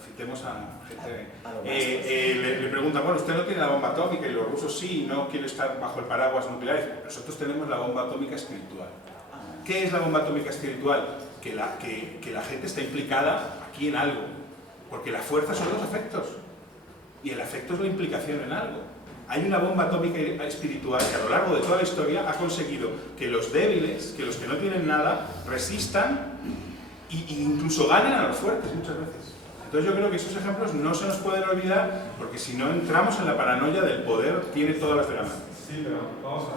citemos a gente, le preguntan, bueno, usted no tiene la bomba atómica y los rusos sí, no quieren estar bajo el paraguas nuclear. Nosotros tenemos la bomba atómica espiritual. ¿Qué es la bomba atómica espiritual? Que la gente está implicada aquí en algo, porque la fuerza son los afectos y el afecto es la implicación en algo. Hay una bomba atómica espiritual que a lo largo de toda la historia ha conseguido que los débiles, que los que no tienen nada, resistan e incluso ganen a los fuertes muchas veces. Entonces yo creo que esos ejemplos no se nos pueden olvidar, porque si no entramos en la paranoia del poder, tiene todas las de ganar. Sí, pero vamos a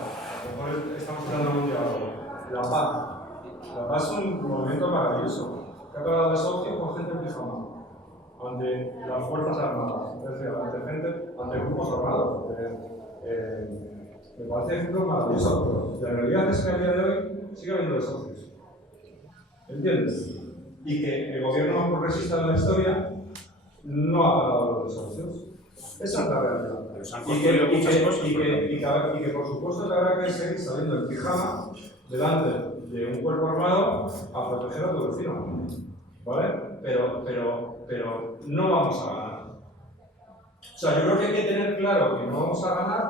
lo mejor estamos hablando de un diálogo. La paz. La paz es un movimiento maravilloso. Que ha pagado desahucio con gente en pijama. Ante las fuerzas armadas, es decir, ante grupos armados. Me parece ejemplo maravilloso, pero la realidad es que a día de hoy sigue habiendo desahucios. ¿Entiendes? Y que el gobierno más progresista de la historia no ha pagado los desahucios. Esa es la realidad. Y que por supuesto que habrá que seguir saliendo en pijama delante de un cuerpo armado a proteger a tu vecino. ¿Vale? Pero no vamos a ganar. O sea, yo creo que hay que tener claro que no vamos a ganar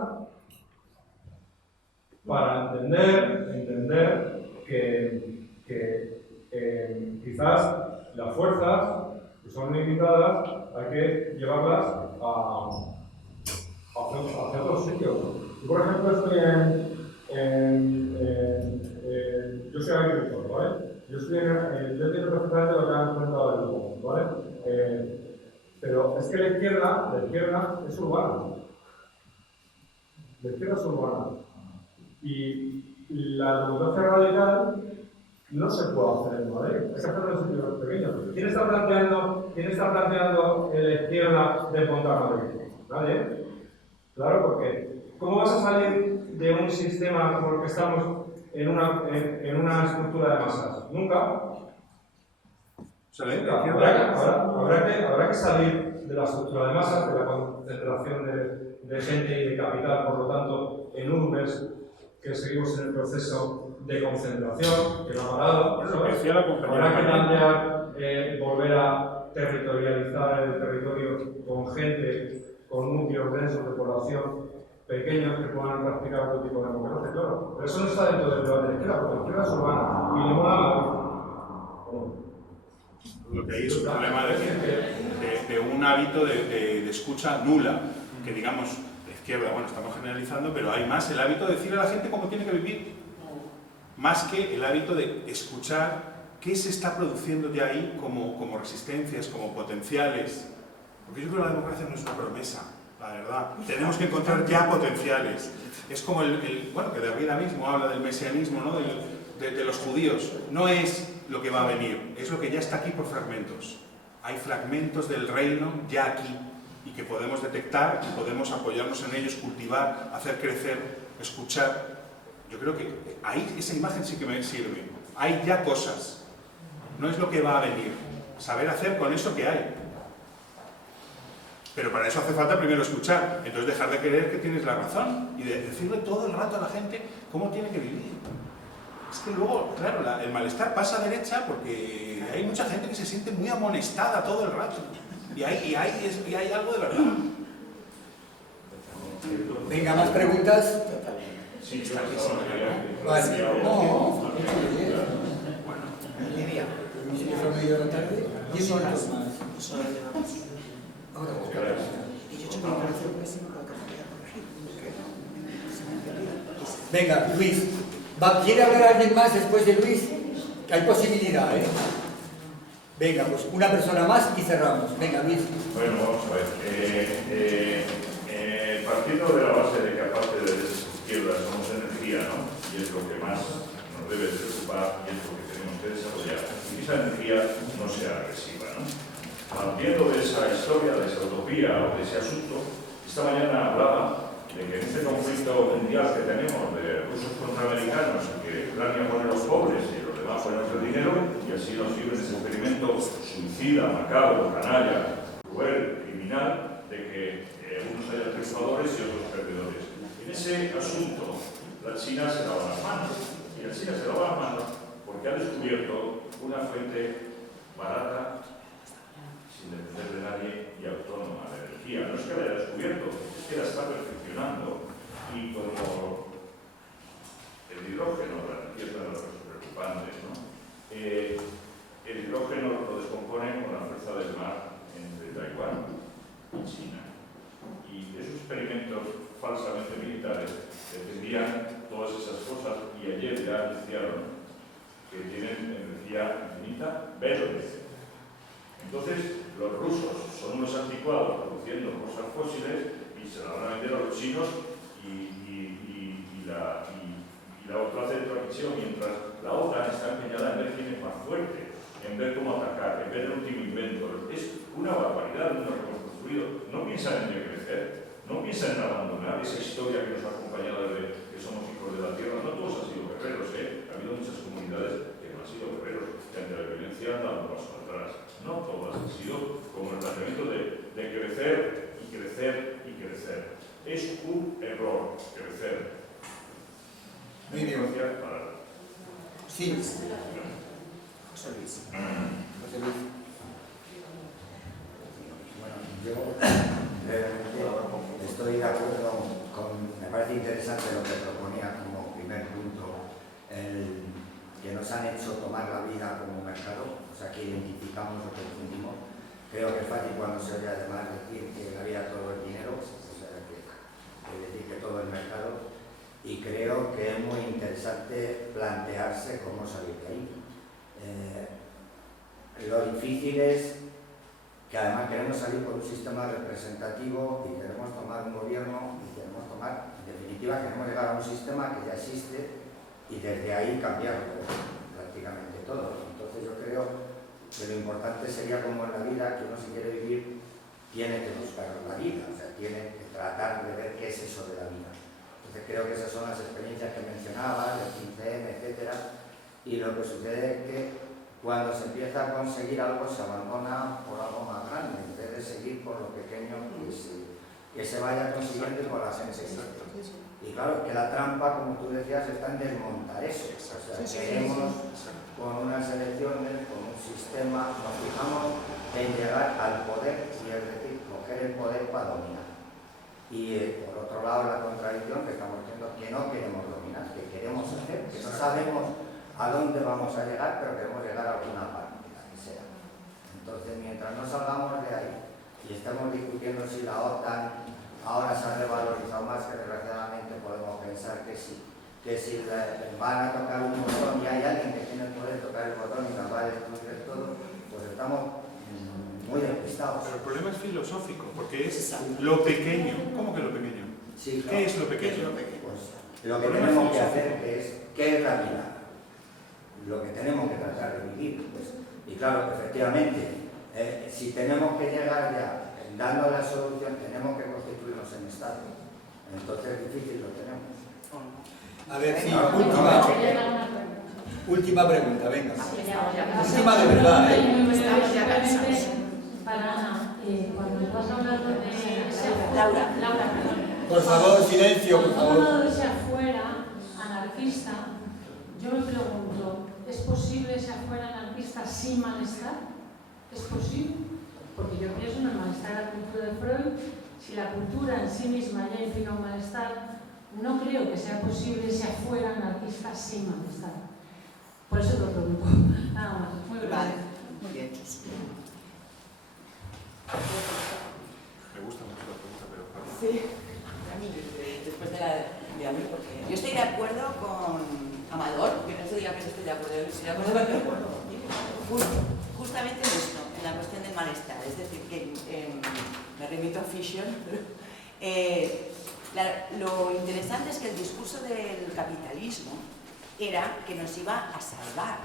para entender que quizás las fuerzas que son limitadas hay que llevarlas hacia otros sitios. Yo, por ejemplo, estoy yo soy agricultor, ¿vale? Yo entiendo perfectamente lo que han comentado del grupo, ¿vale? Pero es que la izquierda es urbana. La izquierda es urbana. Y la democracia radical no se puede hacer en Madrid. Hay que hacerlo en sitios pequeños. ¿Quién está planteando la izquierda de Ponta Madrid? ¿Nadie? Claro, porque ¿cómo vas a salir de un sistema como el que estamos en una estructura de masas? Nunca. Habrá que salir de la estructura de masas, de la concentración de gente y de capital, por lo tanto, en urbes, que seguimos en el proceso de concentración, que no ha parado. Habrá que plantear volver a territorializar el territorio con gente, con núcleos densos de población pequeños que puedan practicar otro tipo de democracia, claro. Pero eso no está dentro del debate de la izquierda, porque la izquierda es urbana y le mola la Lo que hay es un problema de un hábito de escucha nula, que digamos, de izquierda, bueno, estamos generalizando, pero hay más el hábito de decirle a la gente cómo tiene que vivir, más que el hábito de escuchar qué se está produciendo de ahí como resistencias, como potenciales. Porque yo creo que la democracia no es una promesa, la verdad. Tenemos que encontrar ya potenciales. Es como bueno, que Derrida mismo habla del mesianismo, ¿no? de los judíos. No es lo que va a venir, es lo que ya está aquí por fragmentos. Hay fragmentos del reino ya aquí y que podemos detectar y podemos apoyarnos en ellos, cultivar, hacer crecer, escuchar. Yo creo que ahí esa imagen sí que me sirve. Hay ya cosas. no es lo que va a venir. Saber hacer con eso que hay. Pero para eso hace falta primero escuchar, entonces dejar de creer que tienes la razón y de decirle todo el rato a la gente cómo tiene que vivir. Es que luego, claro, el malestar pasa a derecha porque hay mucha gente que se siente muy amonestada todo el rato. Y hay algo de verdad. Venga, ¿más preguntas? Sí, está clarísimo. Vale. No. Lidia. ¿Se fue medio de la tarde? 10 minutos más. Ahora, Y yo tengo que hacer un vecino para que me vaya a corregir. venga, Luis. ¿Quiere hablar alguien más después de Luis? Hay posibilidad, ¿eh? Venga, pues una persona más y cerramos. Venga, Luis. Bueno, vamos a ver. Partiendo de la base de que aparte de las izquierdas somos energía, ¿no? Y es lo que más nos debe preocupar y es lo que tenemos que desarrollar. Y esa energía no sea agresiva, ¿no? Partiendo de esa historia, de esa utopía o de ese asunto, esta mañana hablaba de que en este conflicto mundial que tenemos de rusos contra americanos, que Ucrania pone a los pobres y los demás ponen el dinero, y así nos sirve ese experimento suicida, macabro, canalla, cruel, criminal, de que unos haya triunfadores y otros perdedores. En ese asunto, la China se lava las manos, y la China se lava las manos porque ha descubierto una fuente barata, sin depender de nadie y autónoma de energía. No es que la haya descubierto, es que la está perfeccionando. Y como el hidrógeno, la energía es una de las cosas preocupantes, ¿no? El hidrógeno lo descompone con la fuerza del mar entre Taiwán y China. Y esos experimentos falsamente militares defendían todas esas cosas y ayer ya anunciaron que tienen energía infinita verde. Entonces, los rusos son unos anticuados produciendo cosas fósiles y se la van a vender a los chinos y la otra hace transmisión, mientras la OTAN está empeñada en ver quién es más fuerte, en ver cómo atacar, en ver el último invento. Es una barbaridad lo que hemos construido. No piensan en decrecer, no piensan en abandonar esa historia que nos ha acompañado desde que somos hijos de la tierra. No todos han sido guerreros, ¿eh? Ha habido muchas comunidades que no han sido guerreros, que ante la violencia han dado paso atrás. No todas han sido como el planteamiento de crecer y crecer y crecer. Es un error crecer. Muy bien. Sí. José Luis. José Luis. Bueno, yo brevemente estoy de acuerdo con, me parece interesante lo que proponía como primer punto, el que nos han hecho tomar la vida como mercado, o sea que identificamos lo que confundimos. Creo que es fácil cuando se oye además decir que la vida todo es dinero, o sea que decir que todo es mercado. Y creo que es muy interesante plantearse cómo salir de ahí. Lo difícil es que además queremos salir por un sistema representativo y queremos tomar un gobierno y queremos tomar, en definitiva, queremos llegar a un sistema que ya existe y desde ahí cambiarlo prácticamente todo. Entonces yo creo que lo importante sería como en la vida, que uno si quiere vivir tiene que buscar la vida, o sea, tiene que tratar de ver qué es eso de la vida. Creo que esas son las experiencias que mencionaba, el 15M, etc. Y lo que sucede es que cuando se empieza a conseguir algo se abandona por algo más grande, en vez de seguir por lo pequeño que se vaya consiguiendo y con la gente. Y claro, que la trampa, como tú decías, está en desmontar eso. O sea, queremos con unas elecciones, con un sistema, nos fijamos en llegar al poder y es decir, coger el poder para dominar. Y por otro lado la contradicción que estamos diciendo que no queremos dominar, que queremos hacer, que no sabemos a dónde vamos a llegar, pero queremos llegar a alguna parte, la que sea. Entonces, mientras no salgamos de ahí y estemos discutiendo si la OTAN ahora se ha revalorizado más, que desgraciadamente podemos pensar que sí, que si van a tocar un botón y hay alguien que tiene el poder de tocar el botón y nos va a destruir todo, pues estamos muy despistados. Pero el problema es filosófico, porque es lo pequeño. ¿Cómo que lo pequeño? Sí, claro. ¿Qué es lo pequeño? Pues lo que tenemos que hacer es, ¿qué es la vida? Lo que tenemos que tratar de vivir. Pues. Y claro, efectivamente, si tenemos que llegar ya, dando la solución, tenemos que constituirnos en Estado. Entonces, difícil lo tenemos. A ver, sí, última. Última pregunta, venga. Última de verdad, ¿eh? Estamos ya cansados. Para Ana, cuando estás hablando de Laura, perdón. Por favor, silencio, por favor. Cuando de ese afuera anarquista, yo me pregunto, ¿es posible ese afuera anarquista sin malestar? ¿Es posible? Porque yo pienso en el malestar de la cultura de Freud. Si la cultura en sí misma ya implica un malestar, no creo que sea posible ese afuera anarquista sin malestar. Por eso te lo pregunto. Nada más. Muy breve. Vale, muy bien. Me gusta mucho la pregunta, pero claro. Sí, a mí, después de a mí, porque yo estoy de acuerdo con Amador, que no se diga que no estoy de acuerdo, estoy de acuerdo justamente en esto, en la cuestión del malestar, es decir, que me remito a Fischer. Lo interesante es que el discurso del capitalismo era que nos iba a salvar,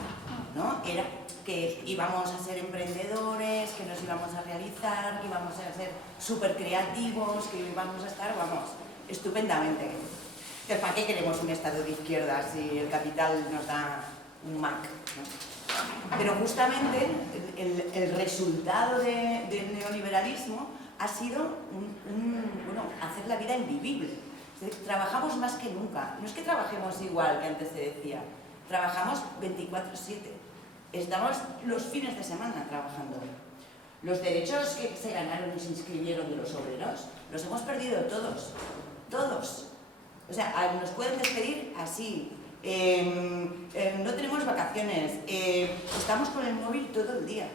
¿no? Era que íbamos a ser emprendedores, que nos íbamos a realizar, que íbamos a ser súper creativos, que íbamos a estar, vamos, estupendamente. Entonces, ¿para qué queremos un Estado de izquierda si el capital nos da un Mac, ¿no? Pero justamente el resultado del neoliberalismo ha sido bueno, hacer la vida invivible. Es decir, trabajamos más que nunca. No es que trabajemos igual que antes se decía, trabajamos 24/7. Estamos los fines de semana trabajando. Los derechos que se ganaron y se inscribieron de los obreros, los hemos perdido todos. Todos. O sea, nos pueden despedir así. No tenemos vacaciones. Estamos con el móvil todo el día.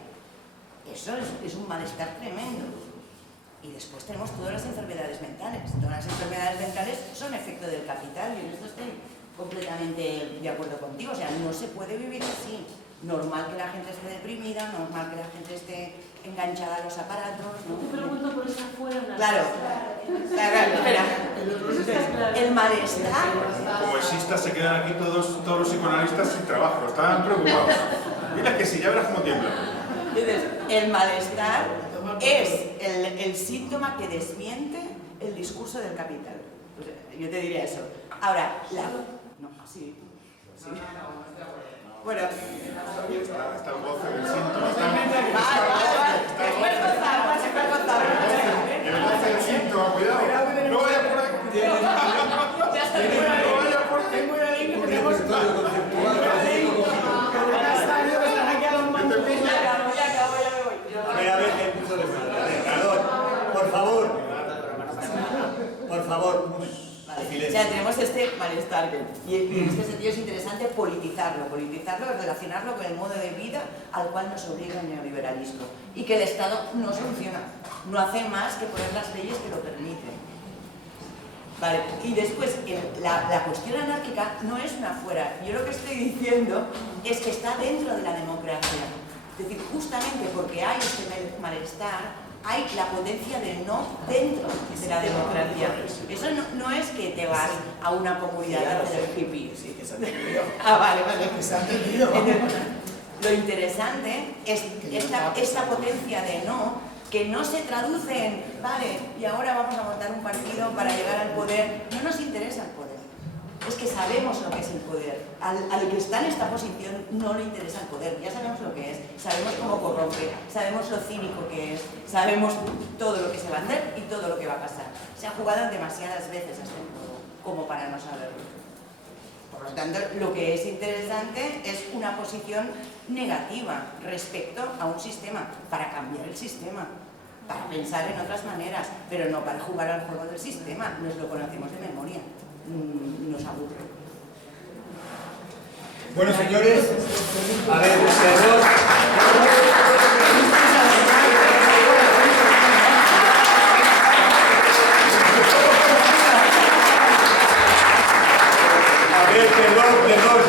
Eso es un malestar tremendo. Y después tenemos todas las enfermedades mentales. Todas las enfermedades mentales son efecto del capital y en esto estoy completamente de acuerdo contigo. O sea, no se puede vivir así. Normal que la gente esté deprimida, normal que la gente esté enganchada a los aparatos, ¿no? Te pregunto por esa fuera. Claro, espera. El malestar. Como exista, se quedan aquí todos los psicoanalistas sin trabajo, están preocupados. Mira que sí, ya verás cómo tiembla. Entonces, el malestar es el síntoma que desmiente el discurso del capital. Pues, yo te diría eso. Ahora, no, sí. Bueno, está el goce del síntoma. El goce del síntoma, cuidado. No vaya por ahí. No vaya por ahí. Tengo una ley que tenemos que están aquí a los mandos. A ver, el curso de por favor. Por favor. o sea, tenemos este malestar y en este sentido es interesante politizarlo, relacionarlo con el modo de vida al cual nos obliga el neoliberalismo y que el Estado no soluciona, no hace más que poner las leyes que lo permiten. Vale. Y después, la cuestión anárquica no es una fuera. Yo lo que estoy diciendo es que está dentro de la democracia. Es decir, justamente porque hay este malestar, hay la potencia del no dentro de la democracia. Eso no es que te vas a una comunidad de hacer hippie. Sí, que se ha entendido. Vale. Que se ha entendido. Lo interesante es esta potencia de no, que no se traduce en, vale, y ahora vamos a montar un partido para llegar al poder. No nos interesa el poder. Es que sabemos lo que es el poder. Al que está en esta posición no le interesa el poder. Ya sabemos lo que es, sabemos cómo corrompe, sabemos lo cínico que es, sabemos todo lo que se va a hacer y todo lo que va a pasar. Se ha jugado demasiadas veces a este juego como para no saberlo. Por lo tanto, lo que es interesante es una posición negativa respecto a un sistema, para cambiar el sistema, para pensar en otras maneras, pero no para jugar al juego del sistema. Nos lo conocemos de memoria. Nos aburre. Bueno, señores, a ver, perdón,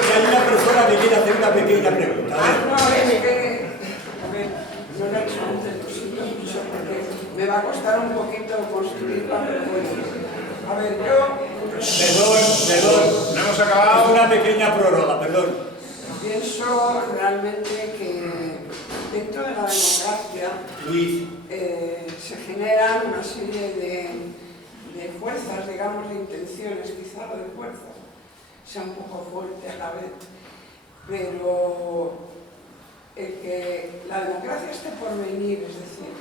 que hay una persona que quiere hacer una pequeña pregunta. A ver. No lo he hecho antes posible, porque me va a costar un poquito construir la propuesta. A ver, yo... Perdón. No hemos acabado. Es una pequeña prórroga, perdón. Pienso realmente que dentro de la democracia se generan una serie de fuerzas, digamos, de intenciones, quizá lo de fuerzas sea un poco fuerte a la vez, pero el que la democracia esté por venir, es decir,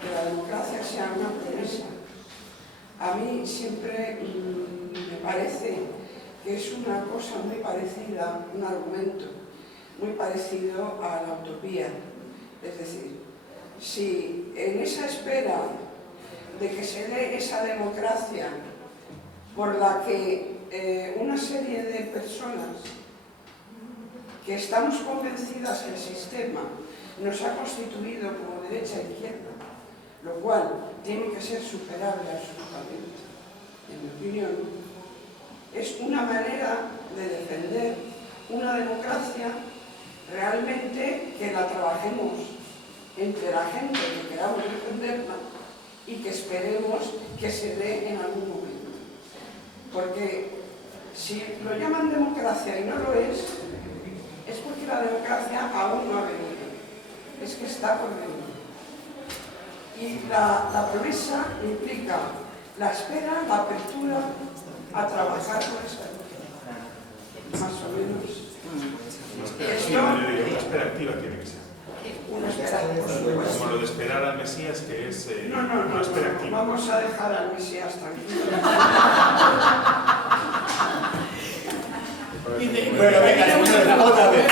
que la democracia sea una promesa, a mí siempre me parece que es una cosa muy parecida, un argumento muy parecido a la utopía. Es decir, si en esa espera de que se dé esa democracia por la que una serie de personas que estamos convencidas que el sistema nos ha constituido como derecha e izquierda, lo cual tiene que ser superable absolutamente, en mi opinión, es una manera de defender una democracia realmente que la trabajemos entre la gente que queramos defenderla y que esperemos que se dé en algún momento. Porque si lo llaman democracia y no lo es porque la democracia aún no ha venido, es que está por venir. Y la promesa implica la espera, la apertura a trabajar con esa democracia, más o menos. Una espera activa tiene que ser. Una espera activa. Como lo de esperar al Mesías, que es una espera activa. Vamos a dejar al Mesías tranquilo. Bueno, venga, otra vez.